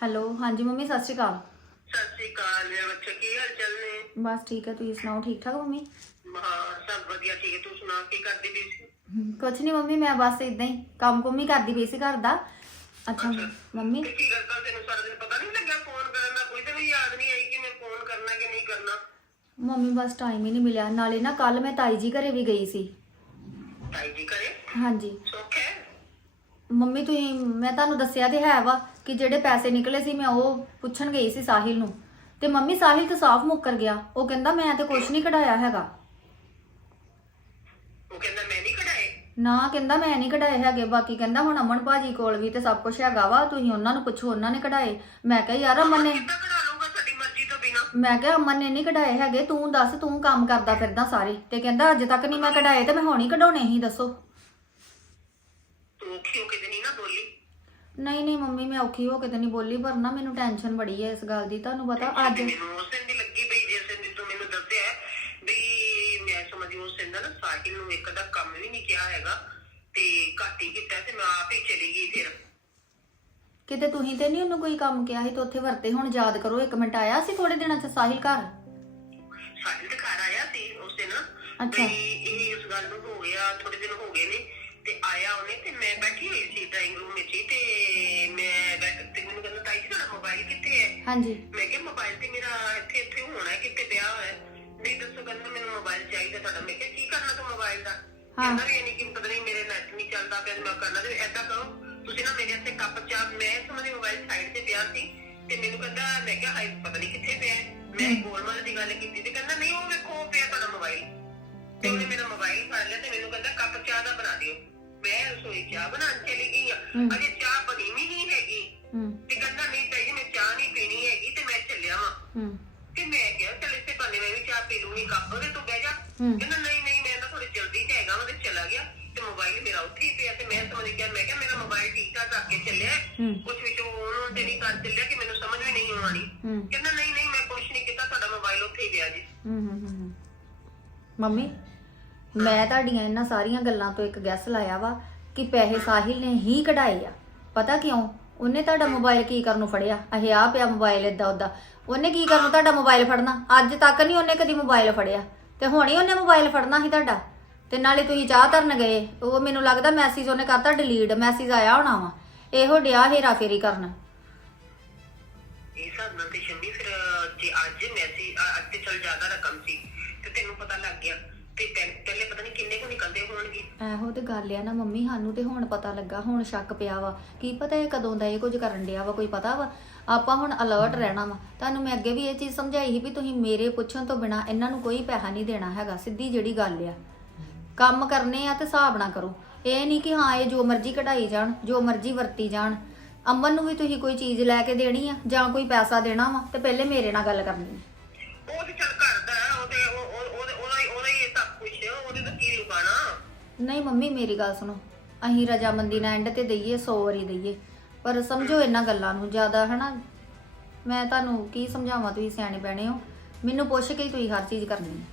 Hello ਹਾਂਜੀ mummy ਸਤਿ ਸ਼੍ਰੀ ਅਕਾਲ। ਸਤਿ ਸ੍ਰੀ ਅਕਾਲ ਮੇਰੇ ਬੱਚੇ ਕੀ ਹਾਲ ਚਾਲ ਨੇ? ਬਸ ਠੀਕ ਹੈ ਤੁਸੀਂ ਸੁਣਾਓ ਠੀਕ ਠਾਕ ਮੰਮੀ? ਹਾਂ ਸਭ ਵਧੀਆ ਠੀਕ ਹੈ। ਤੂੰ ਸੁਣਾ ਕੀ ਕਰਦੀ ਪਈ ਸੀ? ਕੁਛ ਨਹੀਂ ਮੰਮੀ ਮੈਂ ਬਸ ਇਦਾਂ ਹੀ ਕੰਮ ਕੁੰਮ ਹੀ ਕਰਦੀ ਪਈ ਸੀ ਘਰ ਦਾ। ਅੱਛਾ ਮੰਮੀ? ਤੇ ਕੀ ਕੱਲ ਤੈਨੂੰ ਸਾਰਾ ਦਿਨ ਪਤਾ ਨਹੀਂ ਲੱਗਿਆ ਫੋਨ ਕਰਨ ਦਾ? ਕੋਈ ਤੈਨੂੰ ਯਾਦ ਨਹੀਂ ਆਈ ਕਿ ਮੈਂ ਫੋਨ ਕਰਨਾ ਕਿ ਨਹੀਂ ਕਰਨਾ। ਮੰਮੀ ਬਸ ਟਾਈਮ ਹੀ ਨਹੀਂ ਮਿਲਿਆ। ਨਾਲੇ ਨਾ ਕੱਲ ਮੈਂ ਤਾਈ ਜੀ ਘਰੇ ਵੀ ਗਈ ਸੀ। ਤਾਈ ਜੀ ਕਰੇ ਹਾਂਜੀ। ਸੁੱਖ ਮੰਮੀ ਤੁਸੀਂ ਮੈਂ ਤੁਹਾਨੂੰ ਦੱਸਿਆ ਤੇ ਹੈ ਵਾ। ਕਿ ਜਿਹੜੇ ਪੈਸੇ ਨਿਕਲੇ ਸੀ ਮੈਂ ਉਹ ਪੁੱਛਣ ਗਈ ਸੀ ਸਾਹਿਲ ਨੂੰ। ਤੇ ਮੰਮੀ ਸਾਹਿਲ ਤਾਂ ਸਾਫ਼ ਮੁੱਕਰ ਗਿਆ। ਉਹ ਕਹਿੰਦਾ ਮੈਂ ਤੇ ਕੁਛ ਨਹੀਂ ਕਢਾਇਆ ਹੈਗਾ। ਉਹ ਕਹਿੰਦਾ ਮੈਂ ਨਹੀਂ ਕਢਾਏ? ਨਾ ਕਹਿੰਦਾ ਮੈਂ ਨਹੀਂ ਕਢਾਏ ਹੈਗੇ। ਬਾਕੀ ਕਹਿੰਦਾ ਹੁਣ ਅਮਨ ਭਾਜੀ ਕੋਲ ਵੀ ਤੇ ਸਭ ਕੁਝ ਹੈਗਾ ਵਾ ਤੁਸੀਂ ਉਹਨਾਂ ਨੂੰ ਪੁੱਛੋ ਉਹਨਾਂ ਨੇ ਕਢਾਏ? ਮੈਂ ਕਿਹਾ ਯਾਰ ਅਮਨ ਨੇ ਕਿੱਦਾਂ ਕਢਾ ਲਊਗਾ ਸਾਡੀ ਮਰਜ਼ੀ ਤੋਂ ਬਿਨਾ? ਮੈਂ ਕਿਹਾ ਅਮਨ ਨੇ ਨਹੀਂ ਕਢਾਏ ਹੈਗੇ ਤੂੰ ਦੱਸ ਤੂੰ ਕੰਮ ਕਰਦਾ ਫਿਰਦਾ ਸਾਰੇ। ਤੇ ਕਹਿੰਦਾ ਅੱਜ ਤੱਕ ਨਹੀਂ ਮੈਂ ਕਢਾਏ ਤੇ ਮੈਂ ਹੁਣ ਹੀ ਕਢਾਉਣੇ ਸੀ ਦੱਸੋ? ਤੂੰ ਔਖੀ ਹੋ ਕੇ ਤੇ ਨਹੀਂ ਨਾ ਬੋਲੀ ਨਹੀਂ ਨਹੀਂ ਮੰਮੀ ਮੈਂ ਔਖੀ ਹੋ ਕੇ ਤੇ ਨਹੀਂ ਬੋਲੀ ਪਰ ਨਾ ਮੈਨੂੰ ਟੈਨਸ਼ਨ ਬੜੀ ਹੈ ਇਸ ਗੱਲ ਦੀ ਤੁਹਾਨੂੰ ਪਤਾ ਅੱਜ ਮੈਨੂੰ ਉਸ ਦਿਨ ਦੀ ਲੱਗੀ ਪਈ ਜਿਸ ਦਿਨ ਦੀ ਤੂੰ ਮੈਨੂੰ ਦੱਸਿਆ ਹੈ ਵੀ ਮੈਂ ਸਮਝੀ ਉਸ ਦਿਨ ਦਾ ਨਾ ਸਾਹਿਲ ਨੂੰ ਇੱਕ ਦਾ ਕੰਮ ਵੀ ਨਹੀਂ ਕਿਹਾ ਹੈਗਾ ਤੇ ਘੱਟ ਹੀ ਕੀਤਾ ਤੇ ਮੈਂ ਆਪ ਹੀ ਚਲੀ ਗਈ ਫਿਰ। ਕਿਤੇ ਤੁਸੀਂ ਤੇ ਨਹੀਂ ਉਹਨੂੰ ਕੋਈ ਕੰਮ ਕਿਹਾ ਸੀ ਤੇ ਉੱਥੇ ਵਰਤੇ ਹੁਣ ਯਾਦ ਕਰੋ ਇੱਕ ਮਿੰਟ ਆਇਆ ਸੀ ਥੋੜੇ ਦਿਨਾਂ ਚ ਸਾਹਿਲ ਘਰ? ਸਾਹਿਲ ਤੇ ਘਰ ਆਇਆ ਸੀ ਉਸ ਦਿਨ। ਅੱਛਾ। ਵੀ ਇਹ ਇਸ ਗੱਲ ਨੂੰ ਹੋ ਗਿਆ ਥੋੜੇ ਦਿਨ ਹੋ ਗਏ ਨੇ ਤੇ ਆਇਆ ਉਹਨੇ ਤੇ ਮੈਂ ਬੈਠੀ ਹੋਈ ਸੀ ਡਰਾਈਂਗ ਰੂਮ ਵਿੱਚ ਹੀ ਤੇ ਮੈਂ ਬੈਠ ਤੇ ਮੈਨੂੰ ਕਹਿੰਦਾ ਤਾਈ ਜੀ ਤੁਹਾਡਾ ਮੋਬਾਈਲ ਕਿੱਥੇ ਹੈ? ਹਾਂਜੀ। ਮੈਂ ਕਿਹਾ ਮੋਬਾਈਲ ਤੇ ਮੇਰਾ ਇੱਥੇ ਇੱਥੇ ਹੋਣਾ ਹੈ ਕਿੱਥੇ ਪਿਆ ਹੋਇਆ ਹੈ? ਨਹੀਂ ਦੱਸੋ ਕਹਿੰਦਾ ਮੈਨੂੰ ਮੋਬਾਈਲ ਚਾਹੀਦਾ ਤੁਹਾਡਾ। ਮੈਂ ਕਿਹਾ ਕੀ ਕਰਨਾ ਤੂੰ ਮੋਬਾਈਲ ਦਾ? ਕਹਿੰਦਾ ਵੀ ਨਹੀਂ ਕਿ ਪਤਾ ਨਹੀਂ ਮੇਰੇ ਨੈਟ ਨਹੀਂ ਚੱਲਦਾ ਤੇ ਮੈਂ ਕਰਨਾ ਤੇ ਐਦਾਂ ਕਰੋ। ਤੁਸੀਂ ਨਾ ਮੇਰੇ ਹੱਥੇ ਕੱਪ ਚਾਹ ਮੈਂ ਸਮਝੀ ਮੋਬਾਈਲ ਸਾਈਡ ਤੇ ਪਿਆ ਸੀ ਤੇ ਮੈਨੂੰ ਕਹਿੰਦਾ ਮੈਂ ਕਿਹਾ ਹਾਈ ਪਤਾ ਨਹੀਂ ਕਿੱਥੇ ਪਿਆ ਹੈ। ਮੈਂ ਗੋਲਮਾਲ ਦੀ ਗੱਲ ਕੀਤੀ ਤੇ ਕਹਿੰਦਾ ਨਹੀਂ ਉਹ ਵੇਖੋ ਉਹ ਪਿਆ ਤੁਹਾਡਾ ਮੋਬਾਈਲ ਤੇ ਉਹਨੇ ਮੇਰਾ ਮੋਬਾਈਲ ਫੜ ਲਿਆ ਤੇ ਮੈਨੂੰ ਕਹਿੰਦਾ ਕੱਪ ਚਾਹ ਦਾ ਬਣਾ ਦਿਓ। ਮੈਂ ਰਸੋਈ ਚਾਹ ਬਣਾਉਣ ਚਲੀ ਗਈ ਆ। ਅਜੇ ਚਾਹ ਬਣੀ ਵੀ ਨਹੀਂ ਹੈਗੀ। ਹੂੰ। ਤੇ ਕਹਿੰਦਾ ਨਹੀਂ ਤਾਈ ਜੀ ਮੈਂ ਚਾਹ ਨਹੀਂ ਪੀਣੀ ਹੈਗੀ ਤੇ ਮੈਂ ਚੱਲਿਆ ਵਾਂ। ਹੂੰ। ਤੇ ਮੈਂ ਕਿਹਾ ਚੱਲ ਇਸੇ ਬੰਨੇ ਮੈਂ ਵੀ ਚਾਹ ਪੀ ਲੂੰਗੀ ਕੱਪ ਤੇ ਤੂੰ ਬਹਿ ਜਾ। ਹੂੰ। ਕਹਿੰਦਾ ਨਹੀਂ ਨਹੀਂ ਮੈਂ ਤਾਂ ਥੋੜੀ ਜਲਦੀ ਤੇ ਹੈਗਾ ਮੈਂ ਤੇ ਚਲਾ ਗਿਆ ਤੇ ਮੋਬਾਈਲ ਮੇਰਾ ਉੱਥੇ ਹੀ ਪਿਆ ਤੇ ਮੈਂ ਸਮਝ ਗਿਆ ਮੈਂ ਕਿਹਾ ਮੇਰਾ ਮੋਬਾਈਲ ਠੀਕ ਠਾਕ ਰੱਖ ਕੇ ਚੱਲਿਆ। ਹੂੰ। ਕੁਝ ਵਿੱਚੋਂ ਉਹਨੂੰ ਤੇ ਨਹੀਂ ਕਰ ਚੱਲਿਆ ਕਿ ਮੈਨੂੰ ਸਮਝ ਵੀ ਨਹੀਂ ਆਉਣੀ। ਹੂੰ। ਕਹਿੰਦਾ ਨਹੀਂ ਨਹੀਂ ਮੈਂ ਕੁਝ ਨਹੀਂ ਕੀਤਾ ਤੁਹਾਡਾ ਮੋਬਾਈਲ ਉੱਥੇ ਹੀ ਪਿਆ ਜੀ। ਹਮ ਹਮ ਹਮ ਹਮ। ਮੰਮੀ? ਮੈਂ ਤੁਹਾਡੀਆਂ ਇਹਨਾਂ ਸਾਰੀਆਂ ਗੱਲਾਂ ਤੋਂ ਇੱਕ ਗੈਸ ਲਾਇਆ ਵਾ ਕਿ ਪੈਸੇ ਸਾਹਿਲ ਨੇ ਹੀ ਕਢਾਏ ਆ। ਪਤਾ ਕਿਉਂ? ਉਹਨੇ ਤੁਹਾਡਾ ਮੋਬਾਈਲ ਕੀ ਕਰਨ ਨੂੰ ਫੜਿਆ? ਇਹ ਆ ਪਿਆ ਮੋਬਾਈਲ ਏਦਾਂ ਉਦਾਂ ਉਹਨੇ ਕੀ ਕਰਨ ਨੂੰ ਤੁਹਾਡਾ ਮੋਬਾਈਲ ਫੜਨਾ? ਅੱਜ ਤੱਕ ਨਹੀਂ ਉਹਨੇ ਕਦੀ ਮੋਬਾਈਲ ਫੜਿਆ। ਤੇ ਹੁਣ ਹੀ ਉਹਨੇ ਮੋਬਾਈਲ ਫੜਨਾ ਸੀ ਤੁਹਾਡਾ? ਤੇ ਨਾਲੇ ਤੁਸੀਂ ਚਾਹ ਧਰਨ ਗਏ। ਉਹ ਮੈਨੂੰ ਲੱਗਦਾ ਮੈਸੇਜ ਉਹਨੇ ਕਰਤਾ ਡਿਲੀਟ ਮੈਸੇਜ ਆਇਆ ਹੋਣਾ ਵਾ। ਇਹੋ ਡਿਆ ਹੇਰਾ ਫੇਰੀ ਕਰਨ। ਇਹ ਹਿਸਾਬ ਨਾਲ ਤੇ ਸ਼ੰਮੀ, ਫਿਰ ਜੇ ਅੱਜ ਮੈਸੇਜ ਅੱਜ ਤੇ ਚਲ ਜ਼ਿਆਦਾ ਰਕਮ ਸੀ, ਤੇ ਤੈਨੂੰ ਪਤਾ ਲੱਗ ਗਿਆ। ਤੇ ਪਹਿ- ਪਹਿਲੇ ਪਤਾ ਨਹੀਂ ਕਿੰਨੇ ਕੁ ਨਿਕਲਦੇ ਹੋਣਗੇ। ਇਹੋ ਤੇ ਗੱਲ ਆ ਨਾ ਮੰਮੀ ਸਾਨੂੰ ਤੇ ਹੁਣ ਪਤਾ ਲੱਗਾ ਹੁਣ ਸ਼ੱਕ ਪਿਆ ਵਾ। ਕੀ ਪਤਾ ਇਹ ਕਦੋਂ ਦਾ ਇਹ ਕੁਝ ਕਰਨ ਡਿਆ ਵਾ ਕੋਈ ਪਤਾ ਵਾ? ਆਪਾਂ ਹੁਣ ਅਲਰਟ ਰਹਿਣਾ ਵਾ। ਤੁਹਾਨੂੰ ਮੈਂ ਅੱਗੇ ਵੀ ਇਹ ਚੀਜ਼ ਸਮਝਾਈ ਸੀ ਵੀ ਤੁਸੀਂ ਮੇਰੇ ਪੁੱਛਣ ਤੋਂ ਬਿਨਾ ਇਹਨਾਂ ਨੂੰ ਕੋਈ ਪੈਸਾ ਨਹੀਂ ਦੇਣਾ ਹੈਗਾ ਸਿੱਧੀ ਜਿਹੜੀ ਗੱਲ ਆ। ਕੰਮ ਕਰਨੇ ਆ ਤੇ ਹਿਸਾਬ ਨਾ ਕਰੋ। ਇਹ ਨਹੀਂ ਕਿ ਹਾਂ ਇਹ ਜੋ ਮਰਜ਼ੀ ਕਢਾਈ ਜਾਣ ਜੋ ਮਰਜ਼ੀ ਵਰਤੀ ਜਾਣ। ਅਮਨ ਨੂੰ ਵੀ ਤੁਸੀਂ ਕੋਈ ਚੀਜ਼ ਲੈ ਕੇ ਦੇਣੀ ਆ ਜਾਂ ਕੋਈ ਪੈਸਾ ਦੇਣਾ ਵਾ ਤੇ ਪਹਿਲੇ ਮੇਰੇ ਨਾਲ ਗੱਲ ਕਰਨੀ ਆ। ਉਹ ਤੇ ਚੱਲ ਕਰਦਾ ਉਹ ਤੇ ਉਹ ਉਹ- ਉਹਦੇ- ਉਹਦਾ ਹੀ ਉਹਦਾ ਹੀ ਇਹ ਸਭ ਕੁਝ ਉਹਦੇ ਤੋਂ ਕੀ ਲੁਕਾਣਾ ਨਹੀਂ ਮੰਮੀ ਮੇਰੀ ਗੱਲ ਸੁਣੋ। ਅਸੀਂ ਰਜਾਮੰਦੀ ਨਾਲ ਐਂਡ ਤੇ ਦਈਏ 100 ਵਾਰੀ ਦਈਏ। ਪਰ ਸਮਝੋ ਇਹਨਾਂ ਗੱਲਾਂ ਨੂੰ ਜ਼ਿਆਦਾ ਹਨਾ? ਮੈਂ ਤੁਹਾਨੂੰ ਕੀ ਸਮਝਾਵਾਂ ਤੁਸੀਂ ਸਿਆਣੇ ਬੈਣੇ ਹੋ। ਮੈਨੂੰ ਪੁੱਛ ਕੇ ਹੀ ਤੁਸੀਂ ਹਰ ਚੀਜ਼ ਕਰਨੀ ਹੈ।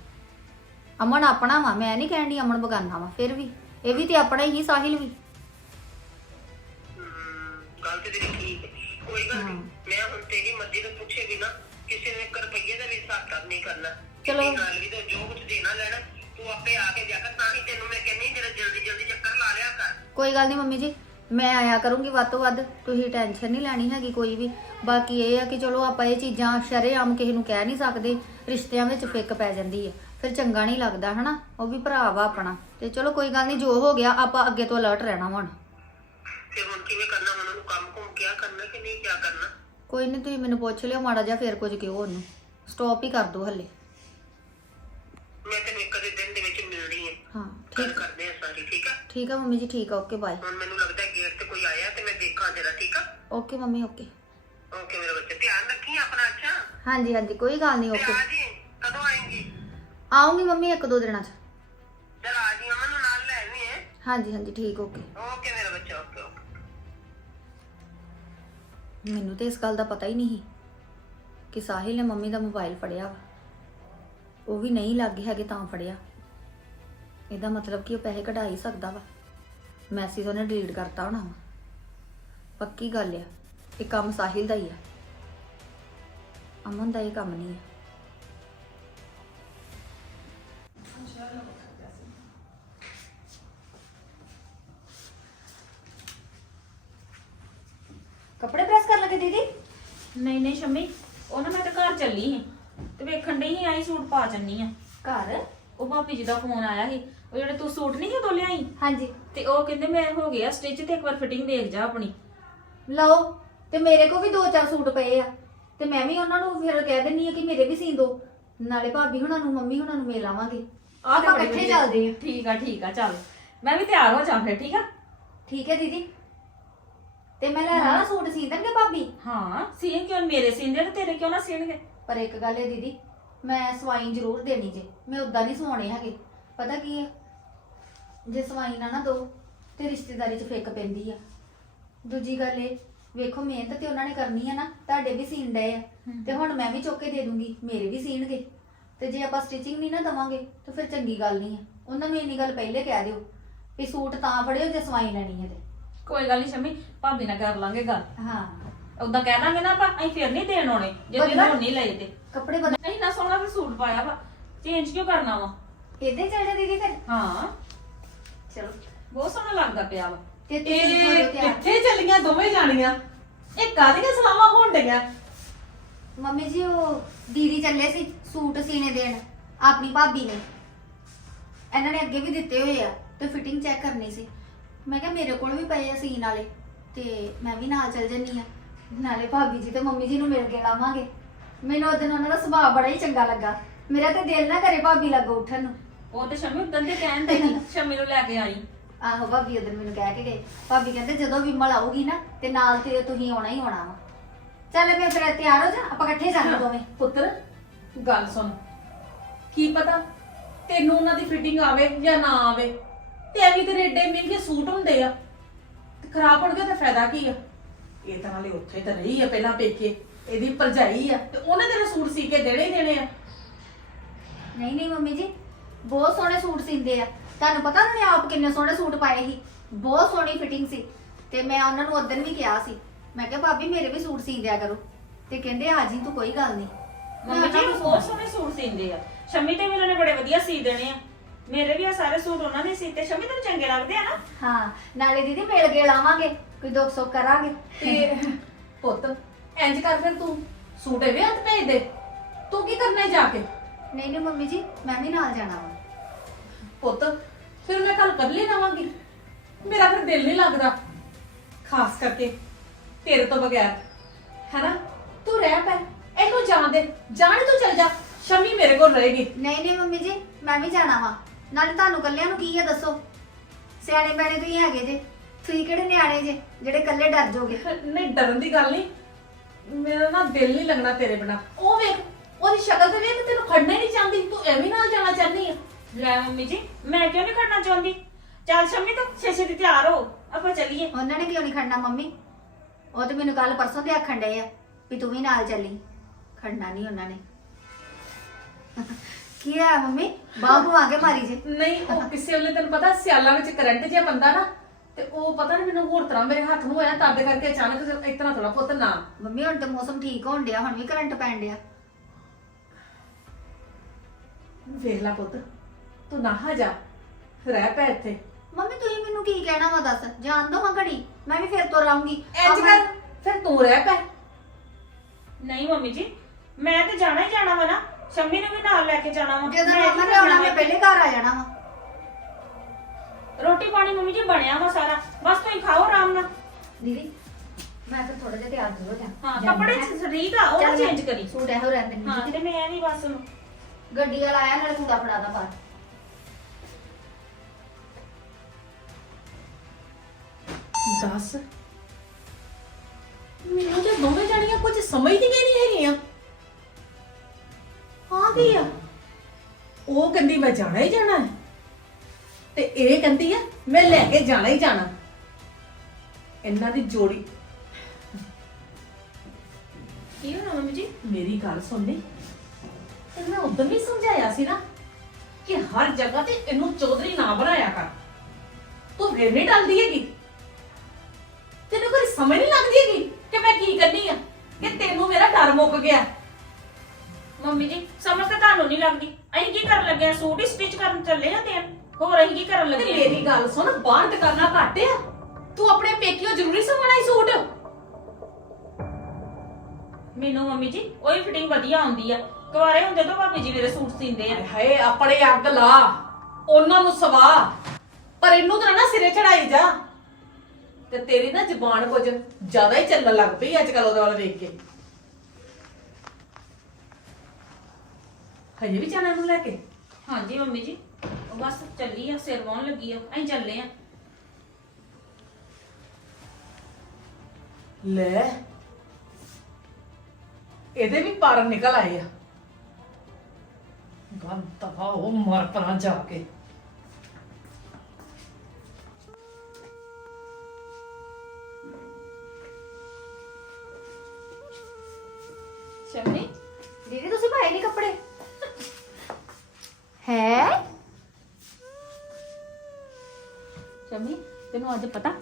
ਅਮਨ ਆਪਣਾ ਵਾ ਮੈਂ ਨਹੀਂ ਕਹਿਣ ਦੀ ਅਮਨ ਬਗਾਨਾ ਵਾ ਫਿਰ ਵੀ। ਇਹ ਵੀ ਤੇ ਆਪਣਾ ਹੀ ਸਾਹਿਲ ਵੀ। ਹਮ, ਗੱਲ ਤੇ ਤੇਰੀ ਠੀਕ ਹੈ। ਕੋਈ ਗੱਲ ਨਹੀਂ ਮੈਂ ਹੁਣ ਤੇਰੀ ਮਰਜ਼ੀ ਤੋਂ ਪੁੱਛੇ ਬਿਨਾ ਕਿਸੇ ਨੇ 1 ਰੁਪਈਏ ਦਾ ਵੀ ਹਿਸਾਬ ਕਿਤਾਬ ਨਹੀਂ ਕਰਨਾ। ਚਲੋ। ਕਿਸੇ ਨਾਲ ਵੀ ਤਾਂ ਜੋ ਕੁਝ ਦੇਣਾ ਲੈਣਾ। ਤੂੰ ਆਪੇ ਆ ਕੇ ਜਾ ਕੇ ਤਾਂ ਹੀ ਤੈਨੂੰ ਮੈਂ ਕਹਿੰਨੀ ਜਿਹੜਾ ਜਲਦੀ ਜਲਦੀ ਚੱਕਰ ਲਾ ਲਿਆ ਕਰ। ਕੋਈ ਗੱਲ ਨਹੀਂ ਮੰਮੀ ਜੀ ਮੈਂ ਆਇਆ ਕਰੂੰਗੀ ਵੱਧ ਤੋਂ ਵੱਧ ਤੁਸੀਂ ਟੈਨਸ਼ਨ ਨਹੀਂ ਲੈਣੀ ਹੈਗੀ ਕੋਈ ਵੀ। ਬਾਕੀ ਇਹ ਆ ਕਿ ਚਲੋ ਆਪਾਂ ਇਹ ਚੀਜ਼ਾਂ ਸ਼ਰੇਆਮ ਕਿਸੇ ਨੂੰ ਕਹਿ ਨਹੀਂ ਸਕਦੇ ਰਿਸ਼ਤਿਆਂ ਵਿੱਚ ਫਿੱਕ ਪੈ ਜਾਂਦੀ ਹੈ। ਫਿਰ ਚੰਗਾ ਨਹੀਂ ਲੱਗਦਾ ਹਨਾ? ਉਹ ਵੀ ਭਰਾ ਵਾ ਆਪਣਾ। ਤੇ ਚਲੋ ਕੋਈ ਗੱਲ ਨਹੀਂ ਜੋ ਹੋ ਗਿਆ ਆਪਾਂ ਅੱਗੇ ਤੋਂ ਅਲਰਟ ਰਹਿਣਾ ਹੁਣ। ਫਿਰ ਹੁਣ ਕਿਵੇਂ ਕਰਨਾ ਹੁਣ ਉਹਨੂੰ ਕੰਮ ਕੁਮ ਕਿਆ ਕਰਨਾ ਕਿ ਨਹੀਂ ਕਿਆ ਕਰਨਾ? ਕੋਈ ਨਹੀਂ ਤੁਸੀਂ ਮੈਨੂੰ ਪੁੱਛ ਲਿਓ ਮਾੜਾ ਜਿਹਾ ਫਿਰ ਕੁਝ ਕਿਉਂ ਉਹਨੂੰ। ਸਟਾਪ ਹੀ ਕਰ ਦਿਓ ਹੱਲੇ। ਠੀਕ ਆ ਮੰਮੀ ਜੀ ਠੀਕ ਆ ਓਕੇ ਬਾਏ ਹੁਣ ਮੈਨੂੰ ਲੱਗਦਾ ਗੇਟ ਤੇ ਕੋਈ ਆਇਆ ਤੇ ਮੈਂ ਦੇਖਾਂ ਜਰਾ ਠੀਕ ਆ? Okay mummy okay. ਓਕੇ ਮੇਰੇ ਬੱਚੇ ਧਿਆਨ ਰੱਖੀ ਆਪਣਾ ਅੱਛਾ? ਹਾਂਜੀ ਹਾਂਜੀ ਕੋਈ ਗੱਲ ਨਹੀਂ ਤੇ ਓਕੇ ਆ ਜੀ ਕਦੋਂ ਆਏਂਗੀ? ਆਉਂਗੀ ਮੰਮੀ ਇੱਕ ਦੋ ਦਿਨਾਂ 'ਚ। ਚਲ ਆ ਜੀ ਅਮਨ ਨੂੰ ਨਾਲ ਲੈ ਆਵੀਂ ਹੈ? ਹਾਂਜੀ ਹਾਂਜੀ ਠੀਕ ਓਕੇ। ਓਕੇ ਮੇਰਾ ਬੱਚਾ ਓਕੇ ਓਕੇ। ਮੈਨੂੰ ਤੇ ਇਸ ਗੱਲ ਦਾ ਪਤਾ ਹੀ ਨਹੀਂ ਸੀ ਕਿ ਸਾਹਿਲ ਨੇ ਮੰਮੀ ਦਾ ਮੋਬਾਈਲ ਫੜਿਆ ਵਾ। ਉਹ ਵੀ ਨਹੀਂ ਲੱਗੇ ਹੈਗੇ ਤਾਂ ਫੜਿਆ। ਇਹਦਾ ਮਤਲਬ ਕਿ ਉਹ ਪੈਸੇ ਕਢਾ ਹੀ ਸਕਦਾ ਵਾ। ਮੈਸੇਜ ਉਹਨੇ ਡਿਲੀਟ ਕਰਤਾ ਹੋਣਾ ਵਾ। ਪੱਕੀ ਗੱਲ ਆ ਇਹ ਕੰਮ ਸਾਹਿਲ ਦਾ ਹੀ ਆ। ਅਮਨ ਦਾ ਇਹ ਕੰਮ ਨਹੀਂ ਹੈ ਕੱਪੜੇ ਪ੍ਰੈਸ ਕਰ ਲਗੇ ਦੀਦੀ? ਨਹੀਂ ਨਹੀਂ ਸ਼ੰਮੀ ਉਹ ਨਾ ਮੈਂ ਤਾਂ ਘਰ ਚੱਲੀ ਸੀ ਤੇ ਵੇਖਣ ਡਈ ਸੀ ਆਈ ਸੂਟ ਪਾ ਜੰਨੀ ਆ। ਘਰ? ਉਹ ਭਾਪੀ ਜੀ ਦਾ ਫੋਨ ਆਇਆ ਸੀ। ਉਹ ਜਿਹੜੇ ਤੂੰ ਸੂਟ ਨਹੀਂ ਜਦੋਂ ਲਿਆਈ? ਹਾਂਜੀ। ਤੇ ਉਹ ਕਹਿੰਦੇ ਮੈਂ ਹੋ ਗਿਆ ਸਟਿਚ ਤੇ ਇੱਕ ਵਾਰ ਫਿਟਿੰਗ ਦੇਖ ਜਾ ਆਪਣੀ। ਲਓ ਤੇ ਮੇਰੇ ਕੋ ਵੀ ਦੋ ਚਾਰ ਸੂਟ ਪਏ ਆ। ਤੇ ਮੈਂ ਵੀ ਉਹਨਾਂ ਨੂੰ ਫਿਰ ਕਹਿ ਦਿੰਨੀ ਆ ਕਿ ਮੇਰੇ ਵੀ ਸੀ ਦੋ। ਨਾਲੇ ਭਾਬੀ ਹੁਣਾਂ ਨੂੰ ਮੰਮੀ ਹੁਣਾਂ ਨੂੰ ਮਿਲ ਆਵਾਂਗੇ ਆਹ ਤੇ ਆਪਾਂ ਬੜੀ ਇਕੱਠੇ ਵਧੀਆ- ਚੱਲਦੇ ਆ। ਠੀਕ ਆ ਠੀਕ ਆ ਚੱਲ। ਮੈਂ ਵੀ ਤਿਆਰ ਹੋ ਜਾ ਫਿਰ ਠੀਕ ਆ? ਠੀਕ ਹੈ ਦੀਦੀ। ਤੇ ਮੈਂ ਲੈ ਲਾ ਸੂਟ ਸੀ ਦੇਣਗੇ ਭਾਬੀ? ਹਾਂ ਸੀਨ ਕਿਉਂ? ਮੇਰੇ ਸੀਨਦੇ ਤੇ ਤੇਰੇ ਕਿਉਂ ਨਾ ਸੀਨਗੇ ਪਰ ਇੱਕ ਗੱਲ ਹੈ ਦੀਦੀ ਮੈਂ ਸਵਾਈ ਜ਼ਰੂਰ ਦੇਣੀ ਜੇ। ਮੈਂ ਉਦਾਂ ਨਹੀਂ ਸਵਾਉਣੇ ਹੈਗੇ। ਪਤਾ ਕੀ ਹੈ ਜੇ ਸਵਾਈ ਨਾ ਨਾ ਦੋ ਤੇ ਰਿਸ਼ਤੇਦਾਰੀ 'ਚ ਫਿੱਕ ਪੈਂਦੀ ਆ। ਦੂਜੀ ਗੱਲ ਇਹ ਵੇਖੋ ਮਿਹਨਤ ਤੇ ਉਹਨਾਂ ਨੇ ਕਰਨੀ ਆ ਨਾ ਤੁਹਾਡੇ ਵੀ ਸੀਨ ਡਏ ਆ। ਤੇ ਹੁਣ ਮੈਂ ਵੀ ਚੁੱਕ ਕੇ ਦੇ ਦੂੰਗੀ ਮੇਰੇ ਵੀ ਸੀਣਗੇ। ਤੇ ਜੇ ਆਪਾਂ ਸਟਿਚਿੰਗ ਨਹੀਂ ਨਾ ਦਵਾਂਗੇ ਤਾਂ ਫਿਰ ਚੰਗੀ ਗੱਲ ਨਹੀਂ ਆ। ਉਹਨਾਂ ਨੂੰ ਇੰਨੀ ਗੱਲ ਪਹਿਲੇ ਕਹਿ ਦਿਓ ਵੀ ਸੂਟ ਤਾਂ ਫੜਿਓ ਜੇ ਸਵਾਈ ਲੈਣੀ ਹੈ ਤੇ। ਕੋਈ ਗੱਲ ਨਹੀਂ ਸ਼ੰਮੀ ਭਾਬੀ ਨਾਲ ਕਰ ਲਾਂਗੇ ਗੱਲ। ਹਾਂ। ਉਦਾਂ ਕਹਿ ਦਾਂਗੇ ਨਾ ਆਪਾਂ ਅਸੀਂ ਫਿਰ ਨਹੀਂ ਦੇਣ ਆਉਣੇ ਜੇ ਬਦਲਾ? ਤੈਨੂੰ ਹੁਣ ਨਹੀਂ ਲਏ ਤੇ। ਕੱਪੜੇ ਬਦਲ ਨਹੀਂ ਨਾ ਸੋਹਣਾ ਫਿਰ ਸੂਟ ਪਾਇਆ ਵਾ। ਚੇਂਜ ਕਿਉਂ ਕਰਨਾ ਵਾ? ਇਹਦੇ ਜਾ ਦੀਦੀ ਫਿਰ? ਹਾਂ। ਚਲੋ। ਬਹੁਤ ਸੋਹਣਾ ਲੱਗਦਾ ਪਿਆ ਵਾ। ਤੇ ਤੁਸੀਂ ਇਹ ਥੋੜੇ ਤਿਆਰ ਕਿੱਥੇ ਚੱਲੀਆਂ ਦੋਵੇਂ ਜਾਣੀਆਂ? ਇਹ ਕਾਹਦੀਆਂ ਸਲਾਮਾਂ ਹੋਣ ਡਈਆਂ? ਮੰਮੀ ਜੀ ਉਹ ਦੀਦੀ ਚੱਲੇ ਸੀ ਸੂਟ ਸੀਨੇ ਦੇਣ ਆਪਣੀ ਭਾਬੀ ਨੇ। ਇਹਨਾਂ ਨੇ ਅੱਗੇ ਵੀ ਦਿੱਤੇ ਹੋਏ ਆ ਤੇ ਫਿਟਿੰਗ ਚੈੱਕ ਕਰਨੀ ਸੀ। ਮੈਂ ਕਿਹਾ ਮੇਰੇ ਕੋਲ ਵੀ ਪਏ ਆ ਸੀਨ ਵਾਲੇ ਤੇ ਮੈਂ ਵੀ ਨਾਲ ਚੱਲ ਜੰਨੀ ਆ। ਨਾਲੇ ਭਾਬੀ ਜੀ ਤੇ ਮੰਮੀ ਜੀ ਨੂੰ ਮਿਲ ਕੇ ਲਾਵਾਂਗੇ। ਮੈਨੂੰ ਉਹਦਨ ਉਹਨਾਂ ਦਾ ਸੁਭਾਅ ਬੜਾ ਹੀ ਚੰਗਾ ਲੱਗਾ। ਮੇਰਾ ਤੇ ਦਿਲ ਨਾ ਕਰੇ ਭਾਬੀ ਲੱਗੋ ਉੱਠਣ ਨੂੰ। ਉਹ ਤੇ ਸ਼ਮੀ ਉਦੋਂ ਦੇ ਕਹਿੰਦੇ ਨਹੀਂ ਸ਼ਮੀ ਨੂੰ ਲੈ ਕੇ ਆਈ। ਆਹੋ ਭਾਬੀ ਉਹਦਨ ਮੈਨੂੰ ਕਹਿ ਕੇ ਗਏ। ਭਾਬੀ ਕਹਿੰਦੇ ਜਦੋਂ ਵਿਮਲ ਆਊਗੀ ਨਾ ਤੇ ਨਾਲ ਤੇ ਤੁਸੀਂ ਆਉਣਾ ਹੀ ਆਉਣਾ ਵਾ। ਚੱਲ ਮੈਂ ਫਿਰ ਤਿਆਰ ਹੋ ਜਾ ਆਪਾਂ ਇਕੱਠੇ ਜਾਣਾ ਦੋਵੇਂ। ਪੁੱਤਰ ਗੱਲ ਸੁਣ। ਕੀ ਪਤਾ ਤੈਨੂੰ ਉਹਨਾਂ ਦੀ ਫਿਟਿੰਗ ਆਵੇ ਜਾਂ ਨਾ ਆਵੇ। ਤੇ ਐਵੇਂ ਤੇਰੇ ਏਡੇ ਮਹਿੰਗੇ ਸੂਟ ਹੁੰਦੇ ਆ। ਤੇ ਖਰਾਬ ਹੋਣਗੇ ਤਾਂ ਫਾਇਦਾ ਕੀ ਆ? ਇਹ ਤਾਂ ਨਾਲੇ ਉੱਥੇ ਤਾਂ ਰਹੀ ਆ ਪਹਿਲਾਂ ਪੇਕੇ। ਇਹਦੀ ਭਰਜਾਈ ਆ ਤੇ ਉਹਨੇ ਤੇਰੇ ਸੂਟ ਸੀ ਕੇ ਦੇਣੇ ਹੀ ਦੇਣੇ ਆ। ਨਹੀਂ ਨਹੀਂ ਮੰਮੀ ਜੀ ਬਹੁਤ ਸੋਹਣੇ ਸੂਟ ਸਿੰਦੇ ਆ। ਤੁਹਾਨੂੰ ਪਤਾ ਉਹਨਾਂ ਨੇ ਆਪ ਕਿੰਨੇ ਸੋਹਣੇ ਸੂਟ ਪਾਏ ਸੀ? ਬਹੁਤ ਸੋਹਣੀ ਫਿਟਿੰਗ ਸੀ। ਤੇ ਮੈਂ ਉਹਨਾਂ ਨੂੰ ਉਦੋਂ ਵੀ ਕਿਹਾ ਸੀ। ਮੈਂ ਕਿਹਾ ਭਾਬੀ ਮੇਰੇ ਵੀ ਸੂਟ ਸੀ ਦਿਆ ਕਰੋ। ਤੇ ਕਹਿੰਦੇ ਆ ਜੀ ਤੂੰ ਕੋਈ ਗੱਲ ਨਹੀਂ। ਮੈਂ ਮੰਮੀ ਜੀ ਉਹਨਾਂ ਨੂੰ ਬਹੁਤ ਸੋਹਣੇ ਸੂਟ ਸੀਂਦੇ ਆ। ਸ਼ਮੀ ਤੇ ਵੀ ਉਹਨਾਂ ਨੇ ਬੜੇ ਵਧੀਆ ਸੀ ਦੇਣੇ ਆ। ਮੇਰੇ ਵੀ ਆ ਸਾਰੇ ਸੂਟ ਉਹਨਾਂ ਨੇ ਸੀਤੇ ਸ਼ਮੀ ਤੈਨੂੰ ਚੰਗੇ ਲੱਗਦੇ ਆ ਨਾ? ਹਾਂ ਨਾਲੇ ਦੀਦੀ ਮਿਲ ਕੇ ਲਾਵਾਂਗੇ ਕੋਈ ਦੁੱਖ ਸੁੱਖ ਕਰਾਂਗੇ। ਤੇ ਪੁੱਤ ਇੰਜ ਕਰ ਫਿਰ ਤੂੰ। ਸੂਟ ਇਹਦੇ ਹੱਥ ਭੇਜ ਦੇ। ਤੂੰ ਕੀ ਕਰਨਾ ਹੈ ਜਾ ਕੇ? ਨਹੀਂ ਨਹੀਂ ਮੰਮੀ ਜੀ ਮੈਂ ਵੀ ਨਾਲ ਜਾਣਾ ਵਾ। ਪੁੱਤ ਫਿਰ ਮੈਂ ਕੱਲ ਕੱਲੀ ਰਵਾਂਗੀ। ਮੇਰਾ ਫਿਰ ਦਿਲ ਨਹੀਂ ਲੱਗਦਾ। ਖਾਸ ਕਰਕੇ ਤੇਰੇ ਤੋਂ ਬਗੈਰ। ਹੈਨਾ? ਤੂੰ ਰਹਿ ਪੈ ਇਹਨੂੰ ਜਾਣ ਦੇ। ਜਾਣ ਤੂੰ ਚਲ ਜਾ। ਸ਼ਮੀ ਮੇਰੇ ਕੋਲ ਰਹੇਗੀ। ਨਹੀਂ ਨਹੀਂ ਮੰਮੀ ਜੀ ਮੈਂ ਵੀ ਜਾਣਾ ਵਾ। ਨਾਲੇ ਤੁਹਾਨੂੰ ਕੱਲਿਆਂ ਨੂੰ ਕੀ ਆ ਦੱਸੋ? ਸਿਆਣੇ ਬੈਣੇ ਤੁਸੀਂ ਹੈਗੇ ਜੇ। ਤੁਸੀਂ ਕਿਹੜੇ ਨਿਆਣੇ ਜੇ ਜਿਹੜੇ ਕੱਲੇ ਡਰ ਜਾਓਗੇ? ਨਹੀਂ ਡਰਨ ਦੀ ਗੱਲ ਨਹੀਂ। ਮੇਰਾ ਨਾ ਦਿਲ ਨਹੀਂ ਲੱਗਣਾ ਤੇਰੇ ਬਿਨਾ। ਉਹ ਵੇਖ ਉਹਦੀ ਸ਼ਕਲ ਤੇ ਵੇਖ ਤੈਨੂੰ ਖੜਨਾ ਹੀ ਨਹੀਂ ਚਾਹੁੰਦੀ। ਤੂੰ ਐਵੇਂ ਨਾਲ ਜਾਣਾ ਚਾਹਨੀ ਆ। ਲੈ ਮੰਮੀ ਜੀ ਮੈਂ ਕਿਉਂ ਨਹੀਂ ਖੜਨਾ ਚਾਹੁੰਦੀ? ਚੱਲ ਸ਼ਮੀ ਤੂੰ ਛੇ ਛੇ ਦੀ ਤਿਆਰ ਹੋ ਆਪਾਂ ਚੱਲੀਏ। ਉਹਨਾਂ ਨੇ ਕਿਉਂ ਨਹੀਂ ਖੜਨਾ ਮੰਮੀ? ਉਹ ਤੇ ਮੈਨੂੰ ਕੱਲ ਪਰਸੋਂ ਦੇ ਆਖਣ ਡਏ ਆ ਵੀ ਤੂੰ ਵੀ ਨਾਲ ਚੱਲੀ। ਖੜਨਾ ਨਹੀਂ ਉਹਨਾਂ ਨੇ। ਕੀ ਆ ਮੰਮੀ? ਬਾਹੂ ਆ ਕੇ ਮਾਰੀ ਜੇ ਨਹੀਂ ਉਹ ਕਿਸੇ ਵੇਲੇ ਤੈਨੂੰ ਪਤਾ ਸਿਆਲਾਂ ਵਿੱਚ ਕਰੰਟ ਜਿਹਾ ਬੰਦਾ ਨਾ ਤੇ ਉਹ ਪਤਾ ਨਹੀਂ ਮੈਨੂੰ ਹੋਰ ਤਰ੍ਹਾਂ ਮੇਰੇ ਹੱਥ ਨੂੰ ਹੋਇਆ ਤਦ ਕਰਕੇ ਅਚਾਨਕ ਇਸ ਤਰ੍ਹਾਂ ਥੋੜਾ ਪੁੱਤ ਨਾ। ਮੰਮੀ ਹੁਣ ਤੇ ਮੌਸਮ ਠੀਕ ਹੋਣ ਡਿਆ ਹੁਣ ਵੀ ਕਰੰਟ ਪੈਣ ਡਿਆ। ਵੇਖ ਲੈ ਪੁੱਤ ਤੂੰ ਨਾ ਜਾ ਰਹਿ ਪੈ ਇੱਥੇ। ਮੰਮੀ ਤੁਸੀਂ ਮੈਨੂੰ ਕੀ ਕਹਿਣਾ ਵਾ ਦੱਸ? ਜਾਣ ਦੋ ਹਾਂ ਘੜੀ? ਮੈਂ ਵੀ ਫਿਰ ਤੁਰ ਆਉਂਗੀ। ਇੰਜ ਕਰ ਫਿਰ ਤੂੰ ਰਹਿ ਪੈ। ਨਹੀਂ ਮੰਮੀ ਜੀ ਮੈਂ ਤੇ ਜਾਣਾ ਹੀ ਜਾਣਾ ਵਾ ਨਾ। ਸ਼ਮੀ ਨੂੰ ਵੀ ਨਾਲ ਲੈ ਕੇ ਜਾਣਾ ਵਾ। ਜਦੋਂ ਮੈਂ ਮੰਮਾ ਨੇ ਆਉਣਾ ਮੈਂ? ਪਹਿਲੇ ਘਰ ਆ ਜਾਣਾ ਵਾ। ਰੋਟੀ ਪਾਣੀ ਮੰਮੀ ਜੀ ਬਣਿਆ ਵਾ ਸਾਰਾ। ਬਸ ਤੁਸੀਂ ਖਾਓ ਆਰਾਮ ਨਾਲ। ਦੀਦੀ ਮੈਂ ਫਿਰ ਥੋੜਾ ਜਿਹਾ ਤਿਆਰ ਹੋ ਜਾ ਹਾਂ। ਕੱਪੜੇ ਠੀਕ ਆ ਉਹ ਚੇਂਜ ਕਰੀ। ਸੂਟ ਇਹੋ ਰਹਿੰਦੇ ਨੇ ਹਾਂ ਤੇ ਮੈਂ ਵੀ ਬਸ ਗੱਡੀ ਵਾਲਾ ਆਇਆ ਨਾਲੇ ਕੂੜਾ ਫੜਾਦਾ ਬਾਹਰ। ਦੱਸ। ਮੈਨੂੰ ਤੇ ਦੋਵੇਂ ਜਾਣੀਆਂ ਕੁਝ ਸਮਝਦੀਆਂ ਨਹੀਂ ਹੈਗੀਆਂ। ਹਾਂ ਕੀ ਆ? ਉਹ ਕਹਿੰਦੀ ਮੈਂ ਜਾਣਾ ਹੀ ਜਾਣਾ ਹੈ। ਤੇ ਇਹ ਕਹਿੰਦੀ ਆ ਮੈਂ ਲੈ ਕੇ ਜਾਣਾ ਹੀ ਜਾਣਾ। ਇਹਨਾਂ ਦੀ ਜੋੜੀ। ਕੀ ਹੋਣਾ ਮੰਮੀ ਜੀ? ਮੇਰੀ ਗੱਲ ਸੁਣਨੀ। ਤੇ ਮੈਂ ਉਦੋਂ ਵੀ ਸਮਝਾਇਆ ਸੀ ਨਾ ਕਿ ਹਰ ਜਗ੍ਹਾ ਤੇ ਇਹਨੂੰ ਚੌਧਰੀ ਨਾ ਬਣਾਇਆ ਕਰ। ਤੂੰ ਫੇਰ ਨਹੀਂ ਡਲਦੀ ਹੈਗੀ? ਤੈਨੂੰ ਕੋਈ ਸਮਝ ਨਹੀਂ ਲੱਗਦੀ ਹੈਗੀ ਕਿ ਮੈਂ ਕੀ ਕਰਨੀ ਆ? ਕਿ ਤੈਨੂੰ ਮੇਰਾ ਡਰ ਮੁੱਕ ਗਿਆ। ਮੰਮੀ ਜੀ ਸਮਝ ਤਾਂ ਤੁਹਾਨੂੰ ਨਹੀਂ ਲੱਗਦੀ। ਅਸੀਂ ਕੀ ਕਰਨ ਲੱਗੇ ਆ? ਸੂਟ ਹੀ ਸਟਿਚ ਕਰਨ ਚੱਲੇ ਆ ਦੇਣ ਹੋਰ ਅਸੀਂ ਕੀ ਕਰਨ ਤੇ ਲੱਗੇ ਆ? ਮੇਰੀ ਗੱਲ ਸੁਣ ਬਾਹਰ ਕਰਨਾ ਘੱਟ ਆ। ਤੂੰ ਆਪਣੇ ਪੇਕਿਓ ਜ਼ਰੂਰੀ ਸਵਾਣਾ ਹੀ ਸੂਟ। ਮੈਨੂੰ ਮੰਮੀ ਜੀ ਉਹੀ ਫਿਟਿੰਗ ਵਧੀਆ ਆਉਂਦੀ ਆ। ਕੁਆਰੇ ਹੁੰਦੇ ਤਾਂ ਭਾਬੀ ਜੀ ਮੇਰੇ ਸੂਟ ਸੀਂਦੇ ਆ। ਹਾਏ ਆਪਣੇ ਅੱਗ ਲਾ। ਉਹਨਾਂ ਨੂੰ ਸਵਾ। ਪਰ ਇਹਨੂੰ ਤਾਂ ਨਾ ਸਿਰੇ ਚੜਾਈ ਜਾ। ਤੇ ਤੇਰੀ ਨਾ ਜ਼ਬਾਨ ਕੁਝ ਜ਼ਿਆਦਾ ਹੀ ਚੱਲਣ ਲੱਗ ਪਈ ਅੱਜ ਕੱਲ ਉਹਦੇ ਵੱਲ ਵੇਖ ਕੇ। ਹਜੇ ਵੀ ਜਾਣਾ ਨੂੰ ਲੈ ਕੇ? ਹਾਂਜੀ ਮੰਮੀ ਜੀ। ਉਹ ਬਸ ਚੱਲੀ ਆ ਸਿਰ ਵਾਉਣ ਲੱਗੀ ਆ। ਅਸੀਂ ਚੱਲੇ ਆ। ਲੈ। ਇਹਦੇ ਵੀ ਪਰ ਨਿਕਲ ਆਏ ਆ। ਗੱਲ ਤਫਾ ਉਹ ਮਰ ਪਰਾਂ ਜਾ ਕੇ। ਸ਼ਮੀ, ਦੀਦੀ, ਤੁਸੀਂ ਪਾਏ ਨਹੀਂ ਕੱਪੜੇ? ਹੈ? ਸ਼ਮੀ, ਤੈਨੂੰ ਅੱਜ ਪਤਾ,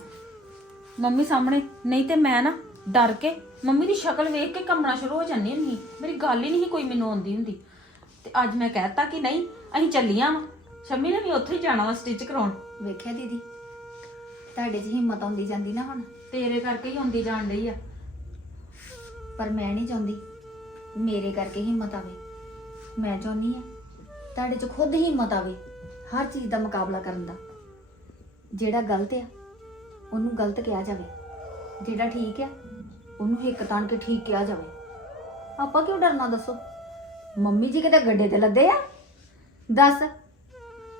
ਮੰਮੀ ਸਾਹਮਣੇ, ਨਹੀਂ ਤੇ ਮੈਂ ਨਾ ਡਰ ਕੇ, ਮੰਮੀ ਦੀ ਸ਼ਕਲ ਵੇਖ ਕੇ ਕੰਬਣਾ ਸ਼ੁਰੂ ਹੋ ਜਾਂਦੀ ਹੁੰਦੀ। ਮੇਰੀ ਗੱਲ ਹੀ ਨਹੀਂ ਕੋਈ ਮੈਨੂੰ ਆਉਂਦੀ ਹੁੰਦੀ। ਅੱਜ ਮੈਂ ਕਹਿਤਾ ਕਿ ਨਹੀਂ ਅਸੀਂ ਚੱਲੀਆਂ ਵਾ। ਸ਼ਮੀ ਨੇ ਵੀ ਉੱਥੇ ਹੀ ਜਾਣਾ ਵਾ ਸਟਿਚ ਕਰਾਉਣ। ਵੇਖਿਆ ਦੀਦੀ ਤੁਹਾਡੇ 'ਚ ਹਿੰਮਤ ਆਉਂਦੀ ਜਾਂਦੀ ਨਾ ਹੁਣ। ਤੇਰੇ ਕਰਕੇ ਹੀ ਆਉਂਦੀ ਜਾਣ ਰਹੀ ਆ। ਪਰ ਮੈਂ ਨਹੀਂ ਚਾਹੁੰਦੀ ਮੇਰੇ ਕਰਕੇ ਹਿੰਮਤ ਆਵੇ। ਮੈਂ ਚਾਹੁੰਦੀ ਆ ਤੁਹਾਡੇ 'ਚ ਖੁਦ ਹਿੰਮਤ ਆਵੇ ਹਰ ਚੀਜ਼ ਦਾ ਮੁਕਾਬਲਾ ਕਰਨ ਦਾ। ਜਿਹੜਾ ਗਲਤ ਆ ਉਹਨੂੰ ਗਲਤ ਕਿਹਾ ਜਾਵੇ। ਜਿਹੜਾ ਠੀਕ ਆ ਉਹਨੂੰ ਹਿੱਕ ਤਾਣ ਕੇ ਠੀਕ ਕਿਹਾ ਜਾਵੇ। ਆਪਾਂ ਕਿਉਂ ਡਰਨਾ ਦੱਸੋ? ਮੰਮੀ ਜੀ ਕਿਤੇ ਗੱਡੇ ਤੇ ਲੱਦੇ ਆ? ਦੱਸ।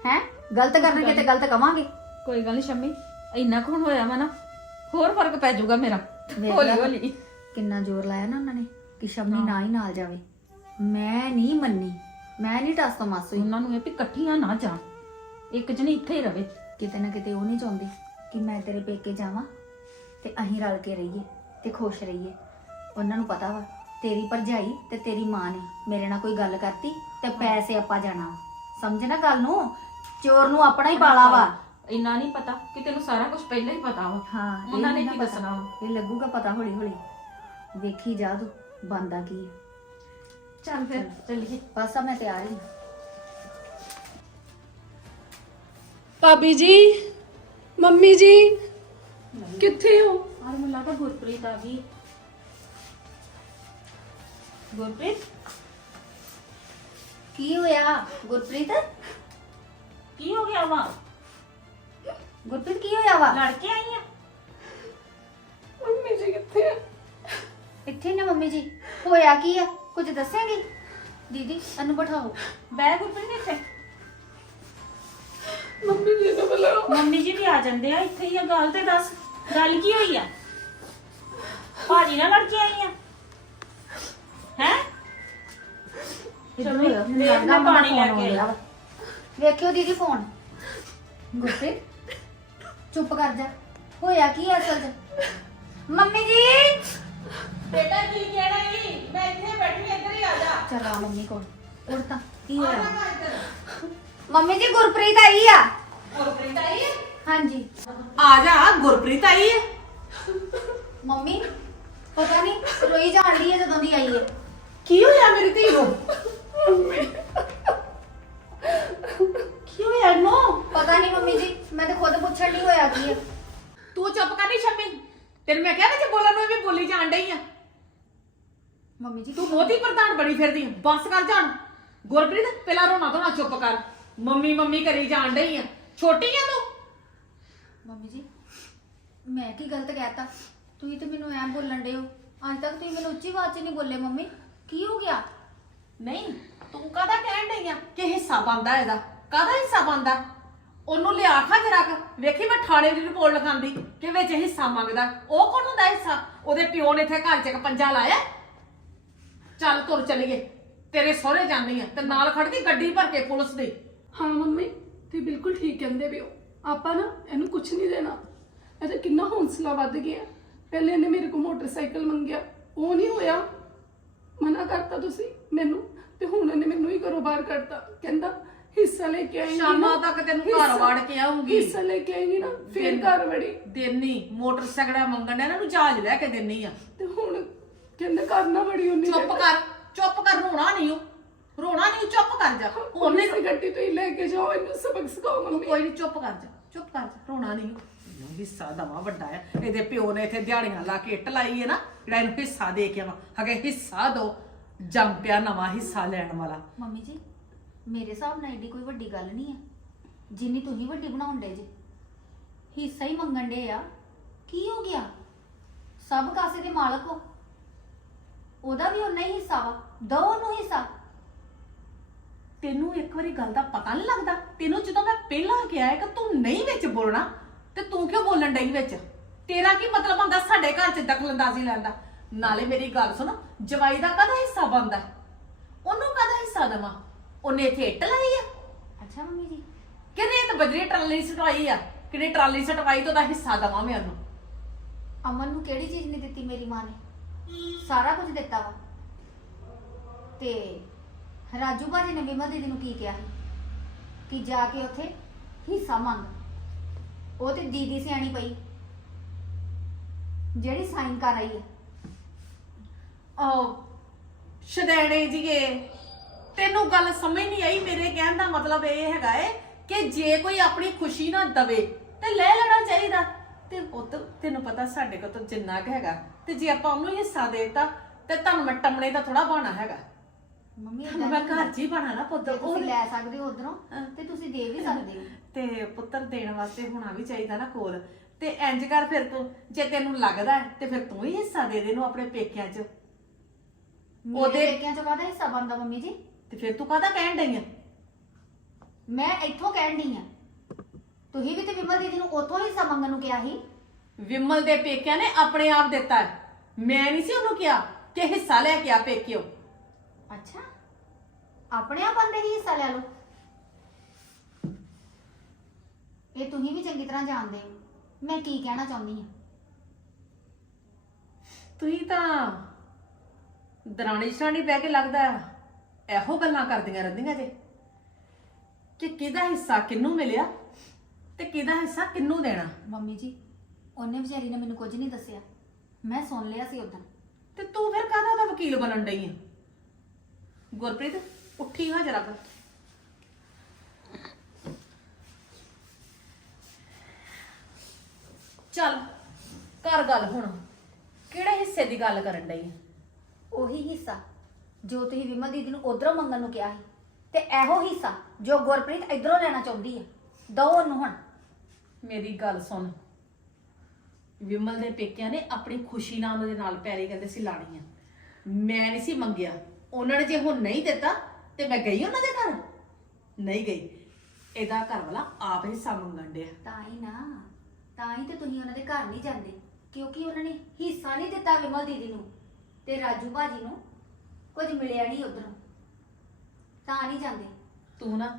ਹੈ? ਗਲਤ ਕਰਨਗੇ ਤੇ ਗਲਤ ਕਵਾਂਗੇ। ਕੋਈ ਗੱਲ ਨਹੀਂ ਸ਼ਮੀ ਇੰਨਾ ਕੁ ਹੁਣ ਹੋਇਆ ਵਾ ਨਾ ਹੋਰ ਫ਼ਰਕ ਪੈ ਜਾਊਗਾ ਮੇਰਾ ਵੇਖ ਹੌਲੀ ਲਾ। ਹੌਲੀ। ਕਿੰਨਾ ਜ਼ੋਰ ਲਾਇਆ ਨਾ ਉਹਨਾਂ ਨੇ ਕਿ ਸ਼ਮਨੀ ਨਾ ਹੀ ਨਾਲ ਜਾਵੇ। ਮੈਂ ਨਹੀਂ ਮੰਨੀ ਮੈਂ ਨਹੀਂ ਟਸ ਤੋਂ ਮਾਸੂ ਉਹਨਾਂ ਨੂੰ ਇਹ ਵੀ ਇਕੱਠੀਆਂ ਨਾ ਜਾਣ ਇੱਕ ਜਣੀ ਇੱਥੇ ਹੀ ਰਵੇ। ਕਿਤੇ ਨਾ ਕਿਤੇ ਉਹ ਨਹੀਂ ਚਾਹੁੰਦੀ ਕਿ ਮੈਂ ਤੇਰੇ ਪੇਕੇ ਜਾਵਾਂ ਤੇ ਅਸੀਂ ਰਲ ਕੇ ਰਹੀਏ ਤੇ ਖੁਸ਼ ਰਹੀਏ। ਉਹਨਾਂ ਨੂੰ ਪਤਾ ਵਾ ਤੇਰੀ ਭਰਜਾਈ ਤੇ ਤੇਰੀ ਮਾਂ ਨੇ ਮੇਰੇ ਨਾਲ ਕੋਈ ਗੱਲ ਕਰਤੀ ਤੇ ਪੈਸੇ ਆਪਾਂ ਜਾਣਾ। ਸਮਝ ਨਾ ਗੱਲ ਨੂੰ? ਚੋਰ ਨੂੰ ਆਪਣਾ ਹੀ ਪਾਲਾ ਵਾ। ਇੰਨਾ ਨਹੀਂ ਪਤਾ ਕਿ ਤੈਨੂੰ ਸਾਰਾ ਕੁਝ ਪਹਿਲਾਂ ਹੀ ਪਤਾ ਵਾ। ਹਾਂ ਇਹ ਉਹਨਾਂ ਨੇ ਨੀ ਕੀ ਪਤਾ। ਦੱਸਣਾ ਵਾ। ਇਹ ਲੱਗੂਗਾ ਪਤਾ ਹੌਲੀ ਹੌਲੀ ਵੇਖੀ ਜਾ ਤੂੰ ਬੰਦਾ ਕੀ ਹੈ ਚੱਲ ਫਿਰ ਚੱਲੀਏ। ਬਸ ਆ ਮੈਂ ਤਿਆਰ ਹੀ ਭਾਬੀ ਜੀ ਮੰਮੀ ਜੀ ਕਿੱਥੇ ਹੋ? ਆਰ ਮੈਨੂੰ ਲੱਗਾ ਗੁਰਪ੍ਰੀਤ ਆ ਗਈ। ਗੁਰਪ੍ਰੀਤ? ਕੀ ਹੋਇਆ? ਗੁਰਪ੍ਰੀਤ? ਕੀ ਹੋ ਗਿਆ ਵਾ? ਗੁਰਪ੍ਰੀਤ ਕੀ ਹੋਇਆ ਵਾ? ਲੜ ਕੇ ਆਈ ਆ? ਮੰਮੀ ਜੀ ਕਿੱਥੇ ਆ? ਇੱਥੇ ਨੇ ਮੰਮੀ ਜੀ। ਹੋਇਆ ਕੀ ਆ? ਕੁਝ ਦੱਸੇਂਗੀ? ਦੀਦੀ ਇਹਨੂੰ ਬਿਠਾਓ। ਬੈ ਗੁਰਪ੍ਰੀਤ ਇੱਥੇ। ਮੰਮੀ ਜੀ ਨੂੰ ਬੁਲਾਓ। ਮੰਮੀ ਜੀ ਵੀ ਆ ਜਾਂਦੇ ਆ ਇੱਥੇ ਹੀ ਆ। ਗੱਲ ਤੇ ਦੱਸ। ਗੱਲ ਕੀ ਹੋਈ ਆ? ਭਾਜੀ ਨਾਲ ਲੜ ਕੇ ਆਈ ਆ? ਹੈ? ਇੱਧਰ ਹੋਇਆ ਦੇ ਮੈਂ ਪਾਣੀ ਲੈ ਕੇ ਆਈ। ਵੇਖਿਓ ਦੀਦੀ ਫੋਨ। ਗੁਰਪ੍ਰੀਤ ਚੁੱਪ ਕਰ ਜਾ। ਹੋਇਆ ਕੀ ਆ ਅਸਲ 'ਚ? ਮੰਮੀ ਜੀ! ਬੇਟਾ ਕੀ ਕਹਿਣਾ ਈ? ਮੈਂ ਇੱਥੇ ਬੈਠੀ ਇੱਧਰ ਹੀ ਆ ਜਾ। ਚਲ ਆ ਮੰਮੀ ਕੋਲ। ਉੜ ਤਾਂ ਕੀ ਆ ਹੋਇਆ? ਜਾ ਇੱਧਰ। ਮੰਮੀ ਜੀ ਗੁਰਪ੍ਰੀਤ ਆਈ ਆ। ਗੁਰਪ੍ਰੀਤ ਆਈ ਹੈ ਹਾਂਜੀ। ਆ ਜਾ ਗੁਰਪ੍ਰੀਤ ਆਈ ਹੈ ਮੰਮੀ ਪਤਾ ਨਹੀਂ ਰੋਈ ਜਾਣ ਰਹੀ ਹੈ ਜਦੋਂ ਦੀ ਆਈ ਹੈ ਕੀ ਹੋਇਆ ਮੇਰੀ ਧੀ ਨੂੰ? ਕੀ ਹੋਇਆ ਨੋ ਪਤਾ ਨਹੀਂ ਮੰਮੀ ਜੀ ਮੈਂ ਤਾਂ ਖੁਦ ਪੁੱਛਣ ਨਹੀਂ ਹੋਇਆ ਕੀ ਹੈ ਤੂੰ ਚੁੱਪ ਕਰ ਨਹੀਂ ਸ਼ਮੀ। ਤੈਨੂੰ ਮੈਂ ਕਿਹਾ ਨਾ ਜੇ ਬੋਲਣ ਨੂੰ ਵੀ ਬੋਲੀ ਜਾਣ ਡਈ ਆ। ਮੰਮੀ ਜੀ ਤੂੰ ਬਹੁਤੀ ਪ੍ਰਧਾਨ ਬਣੀ ਫਿਰਦੀ ਆਂ। ਬੱਸ ਕਰ ਜਾਣ। ਗੁਰਪ੍ਰੀਤ ਪਹਿਲਾਂ ਰੋਣਾ ਧੋਣਾ ਚੁੱਪ ਕਰ। ਮੰਮੀ ਮੰਮੀ ਕਰੀ ਜਾਣ ਡਈ ਆ। ਛੋਟੀ ਆ ਤੂੰ? ਮੰਮੀ ਜੀ ਮੈਂ ਕੀ ਗਲਤ ਕਹਿਤਾ? ਤੁਸੀਂ ਤੇ ਮੈਨੂੰ ਐਂ ਬੋਲਣ ਡਏ ਹੋ। ਅੱਜ ਤੱਕ ਤੁਸੀਂ ਮੈਨੂੰ ਉੱਚੀ ਆਵਾਜ਼ 'ਚ ਨਹੀਂ ਬੋਲੇ ਮੰਮੀ। ਕੀ ਹੋ ਗਿਆ? ਨਹੀਂ ਤੂੰ ਕਾਹਦਾ ਕਹਿਣ ਡਈ ਆ? ਕਿ ਹਿੱਸਾ ਬੰਦਾ ਇਹਦਾ? ਕਾਹਦਾ ਹਿੱਸਾ ਬੰਦਾ ਉਹਨੂੰ ਲਿਆ ਖਾ ਜਰਾ ਕੁ। ਵੇਖੀ ਮੈਂ ਥਾਣੇ ਦੀ ਰਿਪੋਰਟ ਲਿਖਾਂਦੀ ਕਿ ਵਿੱਚ ਹਿੱਸਾ ਮੰਗਦਾ। ਉਹ ਕੌਣ ਹੁੰਦਾ ਹਿੱਸਾ? ਉਹਦੇ ਪਿਓ ਨੇ ਇੱਥੇ ਘਰ 'ਚ ਇੱਕ ਪੰਜਾ ਲਾਇਆ। ਚੱਲ ਤੁਰ ਚਲੀਏ। ਤੇਰੇ ਸਹੁਰੇ ਜਾਂਦੀ ਆ ਤੇ ਨਾਲ ਖੜਦੀ ਗੱਡੀ ਭਰ ਕੇ ਪੁਲਿਸ ਦੀ। ਹਾਂ ਮੰਮੀ ਤੇ ਬਿਲਕੁਲ ਠੀਕ ਕਹਿੰਦੇ ਵੀ ਹੋ। ਆਪਾਂ ਨਾ ਇਹਨੂੰ ਕੁਝ ਨਹੀਂ ਦੇਣਾ। ਇਹਦਾ ਕਿੰਨਾ ਹੌਸਲਾ ਵੱਧ ਗਿਆ। ਪਹਿਲੇ ਇਹਨੇ ਮੇਰੇ ਕੋਲ ਮੋਟਰਸਾਈਕਲ ਮੰਗਿਆ। ਉਹ ਨਹੀਂ ਹੋਇਆ। ਮਨਾ ਕਰਤਾ ਤੁਸੀਂ ਮੈਨੂੰ ਤੇ ਹੁਣ ਇਹਨੇ ਮੈਨੂੰ ਹੀ ਘਰੋਂ ਬਾਹਰ ਕੱਢਤਾ। ਕਹਿੰਦਾ ਹਿੱਸਾ ਲੈ ਕੇ ਆਏਂਗੀ ਸ਼ਾਮਾਂ ਤੱਕ ਤੈਨੂੰ ਘਰ ਹਿੱਸਾ- ਵੜ ਕੇ ਆਉਂਗੀ ਹਿੱਸਾ ਲੈ ਕੇ ਆਏਂਗੀ ਨਾ ਫਿਰ ਦਿਨ- ਘਰ ਵੜੀ। ਦੇਨੀ ਮੋਟਰਸਾਈਕਲ ਮੰਗਣ ਡਿਆ, ਇਹਨਾਂ ਨੂੰ ਜਹਾਜ਼ ਲੈ ਕੇ ਦੇਣੀ ਆ। ਤੇ ਹੁਣ ਕਹਿੰਦੇ ਘਰ ਨਾ ਵੜੀ ਉਹਨੇ ਚੁੱਪ ਕਰ ਚੁੱਪ ਕਰ ਰੋਣਾ ਨਹੀਂ ਉਹ। ਰੋਣਾ ਨਹੀਂ ਚੁੱਪ ਕਰ ਜਾ। ਉਹਨੇ ਸੀ ਗੱਡੀ ਤੋਂ ਹੀ ਲੈ ਕੇ ਜਾਓ ਇਹਨੂੰ ਸਬਕ ਸਿਖਾਓ ਮੰਮੀ। ਕੋਈ ਨਹੀਂ ਚੁੱਪ ਕਰ ਜਾ ਚੁੱਪ ਕਰ ਜਾ ਰੋਣਾ ਨਹੀਂ ਹਿੱਸਾ ਦਵਾ, ਵੱਡਾ ਆ। ਇਹਦੇ ਪਿਓ ਨੇ ਇੱਥੇ ਦਿਹਾੜੀਆਂ ਲਾ ਕੇ ਇੱਟ ਲਾਈ ਹੈ ਨਾ, ਜਿਹੜਾ ਇਹਨੂੰ ਹਿੱਸਾ ਦੇ ਕੇ ਆਵਾ। ਹਗੇ ਹਿੱਸਾ ਦੋ, ਜੰਮ ਪਿਆ ਨਵਾਂ ਹਿੱਸਾ ਲੈਣ ਵਾਲਾ। ਮੰਮੀ ਜੀ, ਮੇਰੇ ਹਿਸਾਬ ਨਾਲ ਏਡੀ ਕੋਈ ਵੱਡੀ ਗੱਲ ਨਹੀਂ ਹੈ ਜਿੰਨੀ ਤੁਸੀਂ ਵੱਡੀ ਬਣਾਉਣ ਡੇ ਜੇ। ਹਿੱਸਾ ਹੀ ਮੰਗਣ ਡੇ ਆ। ਕੀ ਹੋ ਗਿਆ? ਸਭ ਕਾਸੇ ਦੇ ਮਾਲਕ ਹੋ। ਉਹਦਾ ਵੀ ਉਨਾ ਹੀ ਹਿੱਸਾ ਵਾ ਦੋ ਉਹਨੂੰ ਹਿੱਸਾ। ਤੈਨੂੰ ਇੱਕ ਵਾਰੀ ਗੱਲ ਦਾ ਪਤਾ ਨਹੀਂ ਲੱਗਦਾ? ਤੈਨੂੰ ਜਦੋਂ ਮੈਂ ਪਹਿਲਾਂ ਕਿਹਾ ਹੈ ਕਿ ਤੂੰ ਨਹੀਂ ਵਿੱਚ ਬੋਲਣਾ ਤੇ ਤੂੰ ਕਿਉਂ ਬੋਲਣ ਡਈ ਵਿੱਚ? ਤੇਰਾ ਕੀ ਮਤਲਬ ਹੁੰਦਾ ਸਾਡੇ ਘਰ 'ਚ ਦਖਲਅੰਦਾਜ਼ੀ ਲੈਣ ਦਾ? ਨਾਲੇ ਮੇਰੀ ਗੱਲ ਸੁਣ ਜਵਾਈ ਦਾ ਕਦਾ ਹਿੱਸਾ ਬੰਦਾ ਉਹਨੂੰ ਕਦਾ ਹਿੱਸਾ ਦੇਵਾਂ? ਉਹਨੇ ਇੱਥੇ ਇੱਟ ਲਾਈ ਆ। ਅੱਛਾ ਮੰਮੀ ਜੀ। ਕਿਹਨੇ ਤੇ ਬਜਰੀ ਟਰਾਲੀ ਸਟਵਾਈ ਆ? ਕਿਹੜੀ ਟਰਾਲੀ ਸਟਵਾਈ ਤੋਂ ਦਾ ਹਿੱਸਾ ਦੇਵਾਂ ਮੈਂ ਉਹਨੂੰ? ਅਮਨ ਨੂੰ ਕਿਹੜੀ ਚੀਜ਼ ਨਹੀਂ ਦਿੱਤੀ ਮੇਰੀ ਮਾਂ ਨੇ? ਸਾਰਾ ਕੁਝ ਦਿੱਤਾ ਵਾ। ਤੇ ਰਾਜੂ ਬਾਜੀ ਨੇ ਵਿਮਲ ਦੀਦੀ ਨੂੰ ਕੀ ਕਿਹਾ? ਸੀ ਕਿ ਜਾ ਕੇ ਉੱਥੇ ਹਿੱਸਾ ਮੰਗ। ਉਹ ਤੇ ਦੀਦੀ ਸਿਆਣੀ ਪਈ। ਜਿਹੜੀ ਸਾਈਨ ਕਰ ਰਹੀ ਹੈ ਉਹ ਸ਼ਦੈਣੇ ਜੀਏ ਤੈਨੂੰ ਗੱਲ ਸਮਝ ਨਹੀਂ ਆਈ ਮੇਰੇ ਕਹਿਣ ਦਾ ਮਤਲਬ ਇਹ ਹੈਗਾ ਏ ਕਿ ਜੇ ਕੋਈ ਆਪਣੀ ਖੁਸ਼ੀ ਨਾ ਦਵੇ ਤੇ ਲੈ ਲੈਣਾ ਚਾਹੀਦਾ। ਤੇ ਪੁੱਤ ਤੈਨੂੰ ਪਤਾ ਸਾਡੇ ਕੋਲ ਤਾਂ ਜਿੰਨਾ ਕੁ ਹੈਗਾ। ਤੇ ਜੇ ਆਪਾਂ ਉਹਨੂੰ ਹਿੱਸਾ ਦੇਤਾ ਤੇ ਤੁਹਾਨੂੰ ਮੈਂ ਟੰਮਣੇ ਦਾ ਥੋੜਾ ਬਾਣਾ ਹੈਗਾ। ਮੰਮੀ ਤੁਹਾਨੂੰ ਮੈਂ ਘਰ 'ਚ ਹੀ ਬਾਣਾ ਨਾ ਪੁੱਤ ਜੇ ਉਹ ਤੁਸੀਂ ਲੈ ਸਕਦੇ ਹੋ ਉਧਰੋਂ ਹਾਂ। ਤੇ ਤੁਸੀਂ ਦੇ ਵੀ ਸਕਦੇ ਹੋ। ਤੇ ਪੁੱਤਰ ਦੇਣ ਵਾਸਤੇ ਹੋਣਾ ਵੀ ਚਾਹੀਦਾ ਨਾ ਕੋਲ। ਤੇ ਇੰਜ ਕਰ ਫਿਰ ਤੂੰ ਜੇ ਤੈਨੂੰ ਲੱਗਦਾ ਹੈ, ਤੇ ਫਿਰ ਤੂੰ ਹੀ ਹਿੱਸਾ ਦੇ ਦੇ ਨੂੰ ਆਪਣੇ ਪੇਕਿਆਂ 'ਚ। ਉਹਦੇ ਉਹਦੇ- ਪੇਕਿਆਂ ਚ ਕਾਹਦਾ ਹਿੱਸਾ ਬਣਦਾ ਮੰਮੀ ਜੀ? ਤੇ ਫਿਰ ਤੂੰ ਕਾਹਦਾ ਕਹਿਣ ਡਈ ਆ? ਮੈਂ ਇੱਥੋਂ ਕਹਿਣ ਡਈ ਆ। ਤੁਸੀਂ ਵੀ ਤੇ ਵਿਮਲ ਦੀਦੀ ਨੂੰ ਉੱਥੋਂ ਹਿੱਸਾ ਮੰਗਣ ਨੂੰ ਕਿਹਾ ਸੀ। ਵਿਮਲ ਦੇ ਪੇਕਿਆਂ ਨੇ ਆਪਣੇ ਆਪ ਦਿੱਤਾ ਹੈ। ਮੈਂ ਨਹੀਂ ਸੀ ਉਹਨੂੰ ਕਿਹਾ ਕਿ ਹਿੱਸਾ ਲੈ ਕੇ ਆ ਪੇਕਿਓ। ਅੱਛਾ। ਆਪਣੇ ਆਪ ਬੰਦੇ ਹੀ ਹਿੱਸਾ ਲੈ ਲਓ। ਇਹ ਤੁਸੀਂ ਵੀ ਚੰਗੀ ਤਰ੍ਹਾਂ ਜਾਣਦੇ ਹੋ। ਮੈਂ ਕੀ ਕਹਿਣਾ ਚਾਹੁੰਦੀ ਹਾਂ? ਤੁਸੀਂ ਤਾਂ ਦਰਾਣੀ ਸ਼ਰਾਣੀ ਬਹਿ ਕੇ ਲੱਗਦਾ ਇਹੋ ਗੱਲਾਂ ਕਰਦੀਆਂ ਰਹਿੰਦੀਆਂ ਜੇ। ਕਿ ਕਿਹਦਾ ਹਿੱਸਾ ਕਿੰਨੂੰ ਮਿਲਿਆ ਤੇ ਕਿਹਦਾ ਹਿੱਸਾ ਕਿੰਨੂੰ ਦੇਣਾ? ਮੰਮੀ ਜੀ ਉਹਨੇ ਵਿਚਾਰੀ ਨੇ ਮੈਨੂੰ ਕੁਝ ਨਹੀਂ ਦੱਸਿਆ। ਮੈਂ ਸੁਣ ਲਿਆ ਸੀ ਉਦੋਂ ਤੇ ਤੂੰ ਫਿਰ ਕਾਹਦਾ ਦਾ ਵਕੀਲ ਬਣਨ ਡਈ ਆ? ਗੁਰਪ੍ਰੀਤ ਉੱਠੀ ਹਾਂ ਜਰਾ ਕੁ। ਚੱਲ ਕਰ ਗੱਲ ਹੁਣ। ਕਿਹੜੇ ਹਿੱਸੇ ਦੀ ਗੱਲ ਕਰਨ ਡਈ? ਉਹੀ ਹਿੱਸਾ ਜੋ ਤੁਸੀਂ ਵਿਮਲ ਦੀਦੀ ਨੂੰ ਉਧਰੋਂ ਮੰਗਣ ਨੂੰ ਕਿਹਾ ਸੀ। ਤੇ ਇਹੋ ਹਿੱਸਾ ਜੋ ਗੁਰਪ੍ਰੀਤ ਇਧਰੋਂ ਲੈਣਾ ਚਾਹੁੰਦੀ ਹੈ ਦੋ ਉਹਨੂੰ ਹੁਣ। ਮੇਰੀ ਗੱਲ ਸੁਣ। ਵਿਮਲ ਦੇ ਪੇਕਿਆਂ ਨੇ ਆਪਣੀ ਖੁਸ਼ੀ ਨਾਲ ਉਹਦੇ ਨਾਲ ਪੈਰੀ ਕਹਿੰਦੇ ਸੀ ਲਾਣੀ ਆ। ਮੈਂ ਨਹੀਂ ਸੀ ਮੰਗਿਆ। ਉਹਨਾਂ ਨੇ ਜੇ ਹੁਣ ਨਹੀਂ ਦਿੱਤਾ ਤੇ ਮੈਂ ਗਈ ਉਹਨਾਂ ਦੇ ਘਰ? ਨਹੀਂ ਗਈ। ਇਹਦਾ ਘਰ ਵਾਲਾ ਆਪ ਹਿੱਸਾ ਮੰਗਣ ਡਿਆ। ਤਾਂ ਹੀ ਨਾ। ਤਾਂ ਹੀ ਤੇ ਤੁਸੀਂ ਉਹਨਾਂ ਦੇ ਘਰ ਨਹੀਂ ਜਾਂਦੇ ਕਿਉਂਕਿ ਉਹਨਾਂ ਨੇ ਹਿੱਸਾ ਨਹੀਂ ਦਿੱਤਾ ਵਿਮਲ ਦੀਦੀ ਨੂੰ ਤੇ ਰਾਜੂ ਭਾਜੀ ਨੂੰ ਕੁਝ ਮਿਲਿਆ ਨਹੀਂ ਉਧਰੋਂ। ਤਾਂ ਨਹੀਂ ਜਾਂਦੇ। ਤੂੰ ਨਾ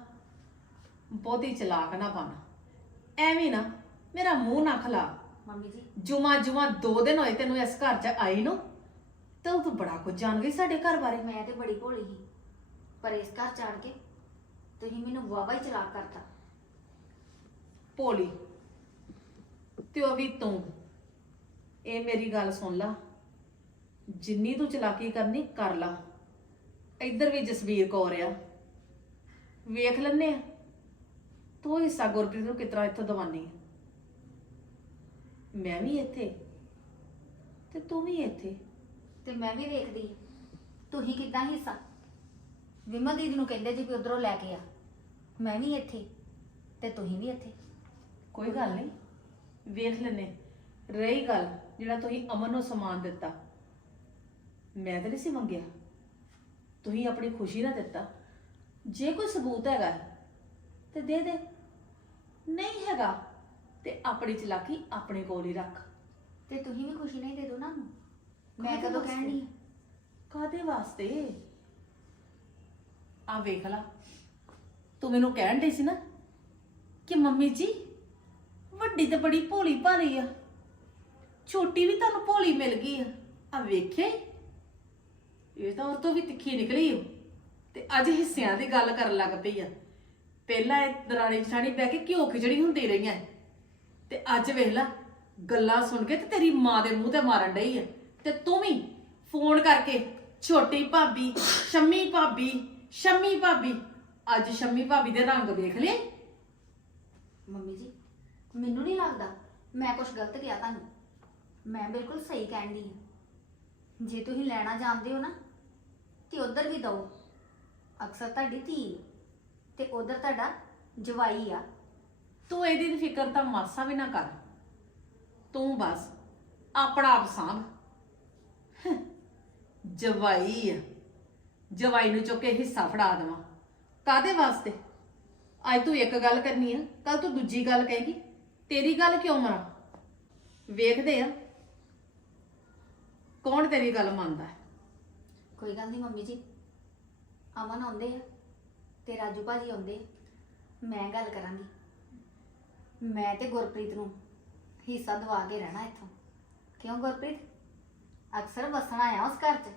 ਬਹੁਤੀ ਚਲਾਕ ਨਾ ਬਣ। ਐਵੇਂ ਨਾ ਮੇਰਾ ਮੂੰਹ ਨਾ ਖਲਾ। ਮੰਮੀ ਜੀ। ਜੁਮਾ ਜੁਮਾ ਦੋ ਦਿਨ ਹੋਏ ਤੈਨੂੰ ਇਸ ਘਰ 'ਚ ਆਈ ਨੂੰ ਤੇ ਤੂੰ ਬੜਾ ਕੁਝ ਜਾਣ ਗਈ ਸਾਡੇ ਘਰ ਬਾਰੇ। ਮੈਂ ਤੇ ਬੜੀ ਭੋਲੀ ਸੀ ਪਰ ਇਸ ਘਰ ਆਣ ਕੇ ਤੁਸੀਂ ਮੈਨੂੰ ਵਾਵਾ ਹੀ ਚਲਾਕ ਕਰਤਾ। ਭੋਲੀ ਤੇ ਉਹ ਵੀ ਤੂੰ। ਇਹ ਮੇਰੀ ਗੱਲ ਸੁਣ ਲਾ। ਜਿੰਨੀ ਤੂੰ ਚਲਾਕੀ ਕਰਨੀ ਕਰ ਲਾ। ਇੱਧਰ ਵੀ ਜਸਵੀਰ ਕੌਰ ਆ। ਵੇਖ ਲੈਨੇ ਆ। ਤੂੰ ਹਿੱਸਾ ਗੁਰਪ੍ਰੀਤ ਨੂੰ ਕਿਤਰਾ ਇੱਥੋਂ ਦਵਾਨੀ। ਮੈਂ ਵੀ ਇੱਥੇ। ਤੇ ਤੂੰ ਵੀ ਇੱਥੇ। ਤੇ ਮੈਂ ਵੀ ਵੇਖਦੀ ਤੁਸੀਂ ਕਿਦਾਂ ਹਿੱਸਾ? ਵਿਮਲ ਦੀਦੀ ਨੂੰ ਕਹਿੰਦੇ ਜੀ ਵੀ ਉਧਰੋਂ ਲੈ ਕੇ ਆ। ਮੈਂ ਵੀ ਇੱਥੇ। ਤੇ ਤੁਸੀਂ ਵੀ ਇੱਥੇ। ਕੋਈ ਗੱਲ ਨਹੀਂ। ਵੇਖ ਲੈਨੇ ਰਹੀ ਗੱਲ ਜਿਹੜਾ ਤੁਸੀਂ ਅਮਨ ਨੂੰ ਸਮਾਨ ਦਿੱਤਾ। ਮੈਂ ਤਾਂ ਨਹੀਂ ਸੀ ਮੰਗਿਆ। ਤੁਸੀਂ ਆਪਣੀ ਖੁਸ਼ੀ ਨਾਲ ਦਿੱਤਾ। ਜੇ ਕੋਈ ਸਬੂਤ ਹੈਗਾ ਤੇ ਦੇ ਦੇ। ਨਹੀਂ ਹੈਗਾ ਤੇ ਆਪਣੀ ਚਲਾਕੀ ਆਪਣੇ ਕੋਲ ਹੀ ਰੱਖ। ਤੇ ਤੁਸੀਂ ਵੀ ਖੁਸ਼ੀ ਨਹੀਂ ਦੇ ਦੋ ਨਾ ਉਹਨੂੰ। ਮੈਂ ਕਾਹਦੇ ਕਦੋਂ ਵਾਸਤੇ? ਕਹਿਣੀ ਕਾਦੇ ਵਾਸਤੇ? ਆ ਵੇਖ ਲਾ। ਤੂੰ ਮੈਨੂੰ ਕਹਿਣ ਡਈ ਸੀ ਨਾ ਕਿ ਮੰਮੀ ਜੀ ਵੱਡੀ ਤੇ ਬੜੀ ਭੋਲੀ ਭਾਲੀ ਆ। ਛੋਟੀ ਵੀ ਤੁਹਾਨੂੰ ਭੋਲੀ ਮਿਲ ਗਈ ਆ। ਆ ਵੇਖੇ ਇਹ ਤਾਂ ਉਹ ਤੋਂ ਵੀ ਤਿੱਖੀ ਨਿਕਲੀ ਓ। ਤੇ ਅੱਜ ਹਿੱਸਿਆਂ ਦੀ ਗੱਲ ਕਰਨ ਲੱਗ ਪਈ ਆ। ਪਹਿਲਾਂ ਇਹ ਦਰਾਣੀ ਜਠਾਣੀ ਬਹਿ ਕੇ ਘਿਓ ਖਿਚੜੀ ਹੁੰਦੀ ਰਹੀਆਂ। ਤੇ ਅੱਜ ਵੇਖ ਲੈ, ਗੱਲਾਂ ਸੁਣ ਕੇ ਤੇ ਤੇਰੀ ਮਾਂ ਦੇ ਮੂੰਹ ਤੇ ਮਾਰਨ ਡਈ ਆ। ਤੇ ਤੂੰ ਵੀ ਫੋਨ ਕਰਕੇ ਛੋਟੀ ਭਾਬੀ, ਸ਼ੰਮੀ ਭਾਬੀ ਸ਼ੰਮੀ ਭਾਬੀ, ਅੱਜ ਸ਼ੰਮੀ ਭਾਬੀ ਦੇ ਰੰਗ ਵੇਖ ਲਏ। ਮੰਮੀ ਜੀ ਮੈਨੂੰ ਨਹੀਂ ਲੱਗਦਾ। ਮੈਂ ਕੁਝ ਗਲਤ ਕਿਹਾ ਤੁਹਾਨੂੰ। ਮੈਂ ਬਿਲਕੁਲ ਸਹੀ ਕਹਿੰਦੀ ਹਾਂ। ਜੇ ਤੁਸੀਂ ਲੈਣਾ ਜਾਣਦੇ ਹੋ ਨਾ, ਤੇ ਉਧਰ ਵੀ ਦਓ। ਅਕਸਰ ਤੁਹਾਡੀ ਧੀ ਤੇ ਉਧਰ ਤੁਹਾਡਾ ਜਵਾਈ ਆ। ਤੂੰ ਇਹਦੀ ਤਾਂ ਫਿਕਰ, ਤਾਂ ਮਾਸਾ ਵੀ ਨਾ ਕਰ। ਤੂੰ ਬਸ, ਆਪਣਾ ਆਪ ਸਾਂਭ। ਜਵਾਈ ਆ। ਜਵਾਈ ਨੂੰ ਚੁੱਕ ਕੇ ਹਿੱਸਾ ਫੜਾ ਦੇਵਾਂ। ਕਾਦੇ ਵਾਸਤੇ? ਅੱਜ ਤੂੰ ਇੱਕ ਗੱਲ ਕਰਨੀ ਆ ਕੱਲ ਤੂੰ ਦੂਜੀ ਗੱਲ ਕਹੇਗੀ। ਤੇਰੀ ਗੱਲ ਕਿਉਂ ਮਰਾਂ ਵੇਖਦੇ ਆ। ਕੌਣ ਤੇਰੀ ਗੱਲ ਮੰਨਦਾ ਹੈ? ਕੋਈ ਗੱਲ ਨਹੀਂ ਮੰਮੀ ਜੀ। ਅਮਨ ਆਉਂਦੇ ਆ ਤੇ ਰਾਜੂ ਭਾਜੀ ਆਉਂਦੇ ਆ। ਮੈਂ ਗੱਲ ਕਰਾਂਗੀ। ਮੈਂ ਤੇ ਗੁਰਪ੍ਰੀਤ ਨੂੰ ਹਿੱਸਾ ਦਵਾ ਕੇ ਰਹਿਣਾ ਇੱਥੋਂ। ਕਿਉਂ ਗੁਰਪ੍ਰੀਤ? ਅਕਸਰ ਵਸਣਾ ਆ ਉਸ ਘਰ 'ਚ।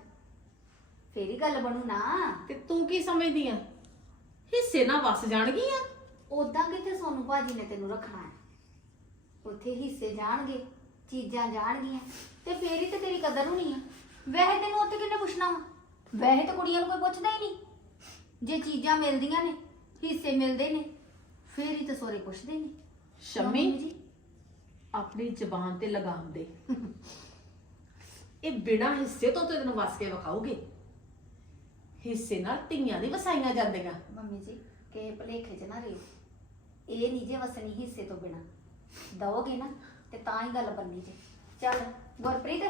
ਫੇਰ ਗੱਲ ਬਣੂ ਨਾ। ਤੇ ਤੂੰ ਕੀ ਸਮਝਦੀ ਆ? ਹਿੱਸੇ ਨਾਲ ਵਸ ਜਾਣਗੀਆਂ। ਉਦਾਂ ਕਿੱਥੇ ਸੋਨੂੰ ਭਾਜੀ ਨੇ ਤੈਨੂੰ ਰੱਖਣਾ ਹੈ? ਉੱਥੇ ਹਿੱਸੇ ਜਾਣਗੇ ਚੀਜ਼ਾਂ ਜਾਣਗੀਆਂ ਤੇ ਫੇਰ ਹੀ ਤੇ ਤੇਰੀ ਕਦਰ ਹੋਣੀ ਆ। ਵੈਸੇ ਤੈਨੂੰ ਉੱਥੇ ਕਿੰਨੇ ਪੁੱਛਣਾ ਵਾ? ਵੈਸੇ ਤਾਂ ਕੁੜੀਆਂ ਨੂੰ ਕੋਈ ਪੁੱਛਦਾ ਹੀ ਨਹੀਂ। ਜੇ ਚੀਜ਼ਾਂ ਮਿਲਦੀਆਂ ਨੇ ਹਿੱਸੇ ਮਿਲਦੇ ਨੇ ਫੇਰ ਹੀ ਤਾਂ ਸੋਰੇ ਪੁੱਛਦੇ ਨੇ। ਸ਼ੰਮੀ ਜੀ। ਆਪਣੀ ਜ਼ਬਾਨ ਤੇ ਲਗਾਮ ਦੇ। ਇਹ ਬਿਨਾ ਹਿੱਸੇ ਤੋਂ ਤੈਨੂੰ ਵਸ ਕੇ ਵਿਖਾਉਗੇ ਹਿੱਸੇ ਨਾਲ ਧੀਆਂ ਨਹੀਂ ਵਸਾਈਆਂ ਜਾਂਦੀਆਂ। ਮੰਮੀ ਜੀ ਕਿ ਭਲੇਖੇ 'ਚ ਨਾ ਰਹੋ ਇਹ ਨਹੀਂ ਜੇ ਵਸਣੀ ਹਿੱਸੇ ਤੋਂ ਬਿਨਾ। ਦਓਗੇ ਨਾ ਤੇ ਤਾਂ ਹੀ ਗੱਲ ਬੰਨੀ ਜੇ। ਚੱਲ ਗੁਰਪ੍ਰੀਤ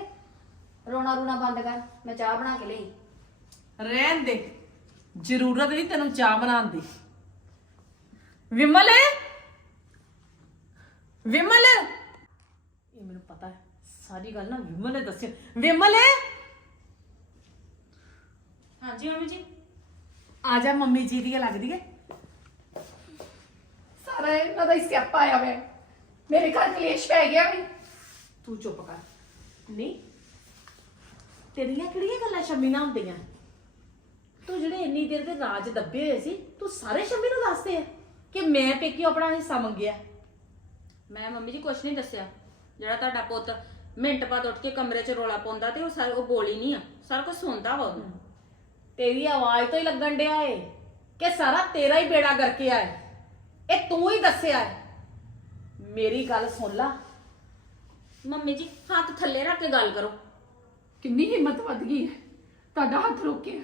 ਰੋਣਾ ਰੋਣਾ ਬੰਦ ਕਰ ਮੈਂ ਚਾਹ ਬਣਾ ਕੇ ਲਈ। ਰਹਿਣ ਦੇ ਜ਼ਰੂਰਤ ਨਹੀਂ ਤੈਨੂੰ ਚਾਹ ਬਣਾਉਣ ਦੀ। ਵਿਮਲ ਵਿਮਲ? ਇਹ ਮੈਨੂੰ ਪਤਾ ਹੈ ਸਾਰੀ ਗੱਲ ਨਾ ਵਿਮਲ ਨੇ ਦੱਸਿਆ ਵਿਮਲ ਹਾਂਜੀ ਮੰਮੀ ਜੀ। ਆ ਜਾ ਮੰਮੀ ਜੀ ਦੀ ਲੱਗਦੀ ਹੈ ਸਾਰਾ ਇਹਨਾਂ ਦਾ ਹੀ ਸਿਆਪਾ ਆਇਆ ਵੇ ਮੇਰੇ ਘਰ ਕਲੇਸ਼ ਪੈ ਗਿਆ ਵੀ। ਤੂੰ ਚੁੱਪ ਕਰ। ਨਹੀਂ। ਤੇਰੀਆਂ ਕਿਹੜੀਆਂ ਗੱਲਾਂ ਸ਼ਮੀ ਨਾਲ ਹੁੰਦੀਆਂ? ਤੂੰ ਜਿਹੜੇ ਇੰਨੀ ਦੇਰ ਦੇ ਰਾਜ ਦੱਬੇ ਹੋਏ ਸੀ ਤੂੰ ਸਾਰੇ ਸ਼ਮੀ ਨੂੰ ਦੱਸਦੇ ਆ ਕਿ ਮੈਂ ਪੇਕਿਓ ਆਪਣਾ ਹਿੱਸਾ ਮੰਗਿਆ। ਮੈਂ ਮੰਮੀ ਜੀ ਕੁਛ ਨਹੀਂ ਦੱਸਿਆ। ਜਿਹੜਾ ਤੁਹਾਡਾ ਪੁੱਤ ਮਿੰਟ ਬਾਅਦ ਉੱਠ ਕੇ ਕਮਰੇ 'ਚ ਰੋਲਾ ਪਾਉਂਦਾ ਤੇ ਉਹ ਸਾਰਾ ਉਹ ਬੋਲੀ ਨਹੀਂ ਆ। ਸਾਰਾ ਕੁਝ ਸੁਣਦਾ ਵਾ ਉਹਨੂੰ। ਤੇਰੀ ਆਵਾਜ਼ ਤੋਂ ਹੀ ਲੱਗਣ ਡਿਆ ਏ ਕਿ ਸਾਰਾ ਤੇਰਾ ਹੀ ਬੇੜਾ ਕਰਕੇ ਆਏ ਇਹ ਤੂੰ ਹੀ ਦੱਸਿਆ ਏ। ਮੇਰੀ ਗੱਲ ਸੁਣ ਲਾ। ਮੰਮੀ ਜੀ ਹੱਥ ਥੱਲੇ ਰੱਖ ਕੇ ਗੱਲ ਕਰੋ। ਕਿੰਨੀ ਹਿੰਮਤ ਵੱਧ ਗਈ ਹੈ। ਤੁਹਾਡਾ ਹੱਥ ਰੋਕਿਆ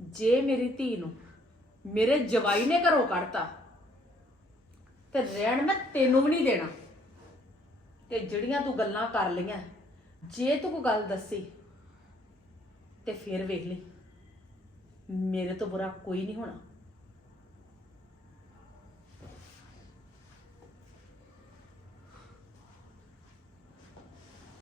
ਜੇ ਮੇਰੀ ਧੀ ਨੂੰ ਮੇਰੇ ਜਵਾਈ ਨੇ ਘਰੋਂ ਕੱਢਤਾ ਤੇ ਰਹਿਣ ਮੈਂ ਤੈਨੂੰ ਵੀ ਨਹੀਂ ਦੇਣਾ। ਤੇ ਜਿਹੜੀਆਂ ਤੂੰ ਗੱਲਾਂ ਕਰ ਲਈਆਂ ਜੇ ਤੂੰ ਕੋਈ ਗੱਲ ਦੱਸੀ ਤੇ ਫਿਰ ਵੇਖ ਲਈ। ਮੇਰੇ ਤੋਂ ਬੁਰਾ ਕੋਈ ਨਹੀਂ ਹੋਣਾ।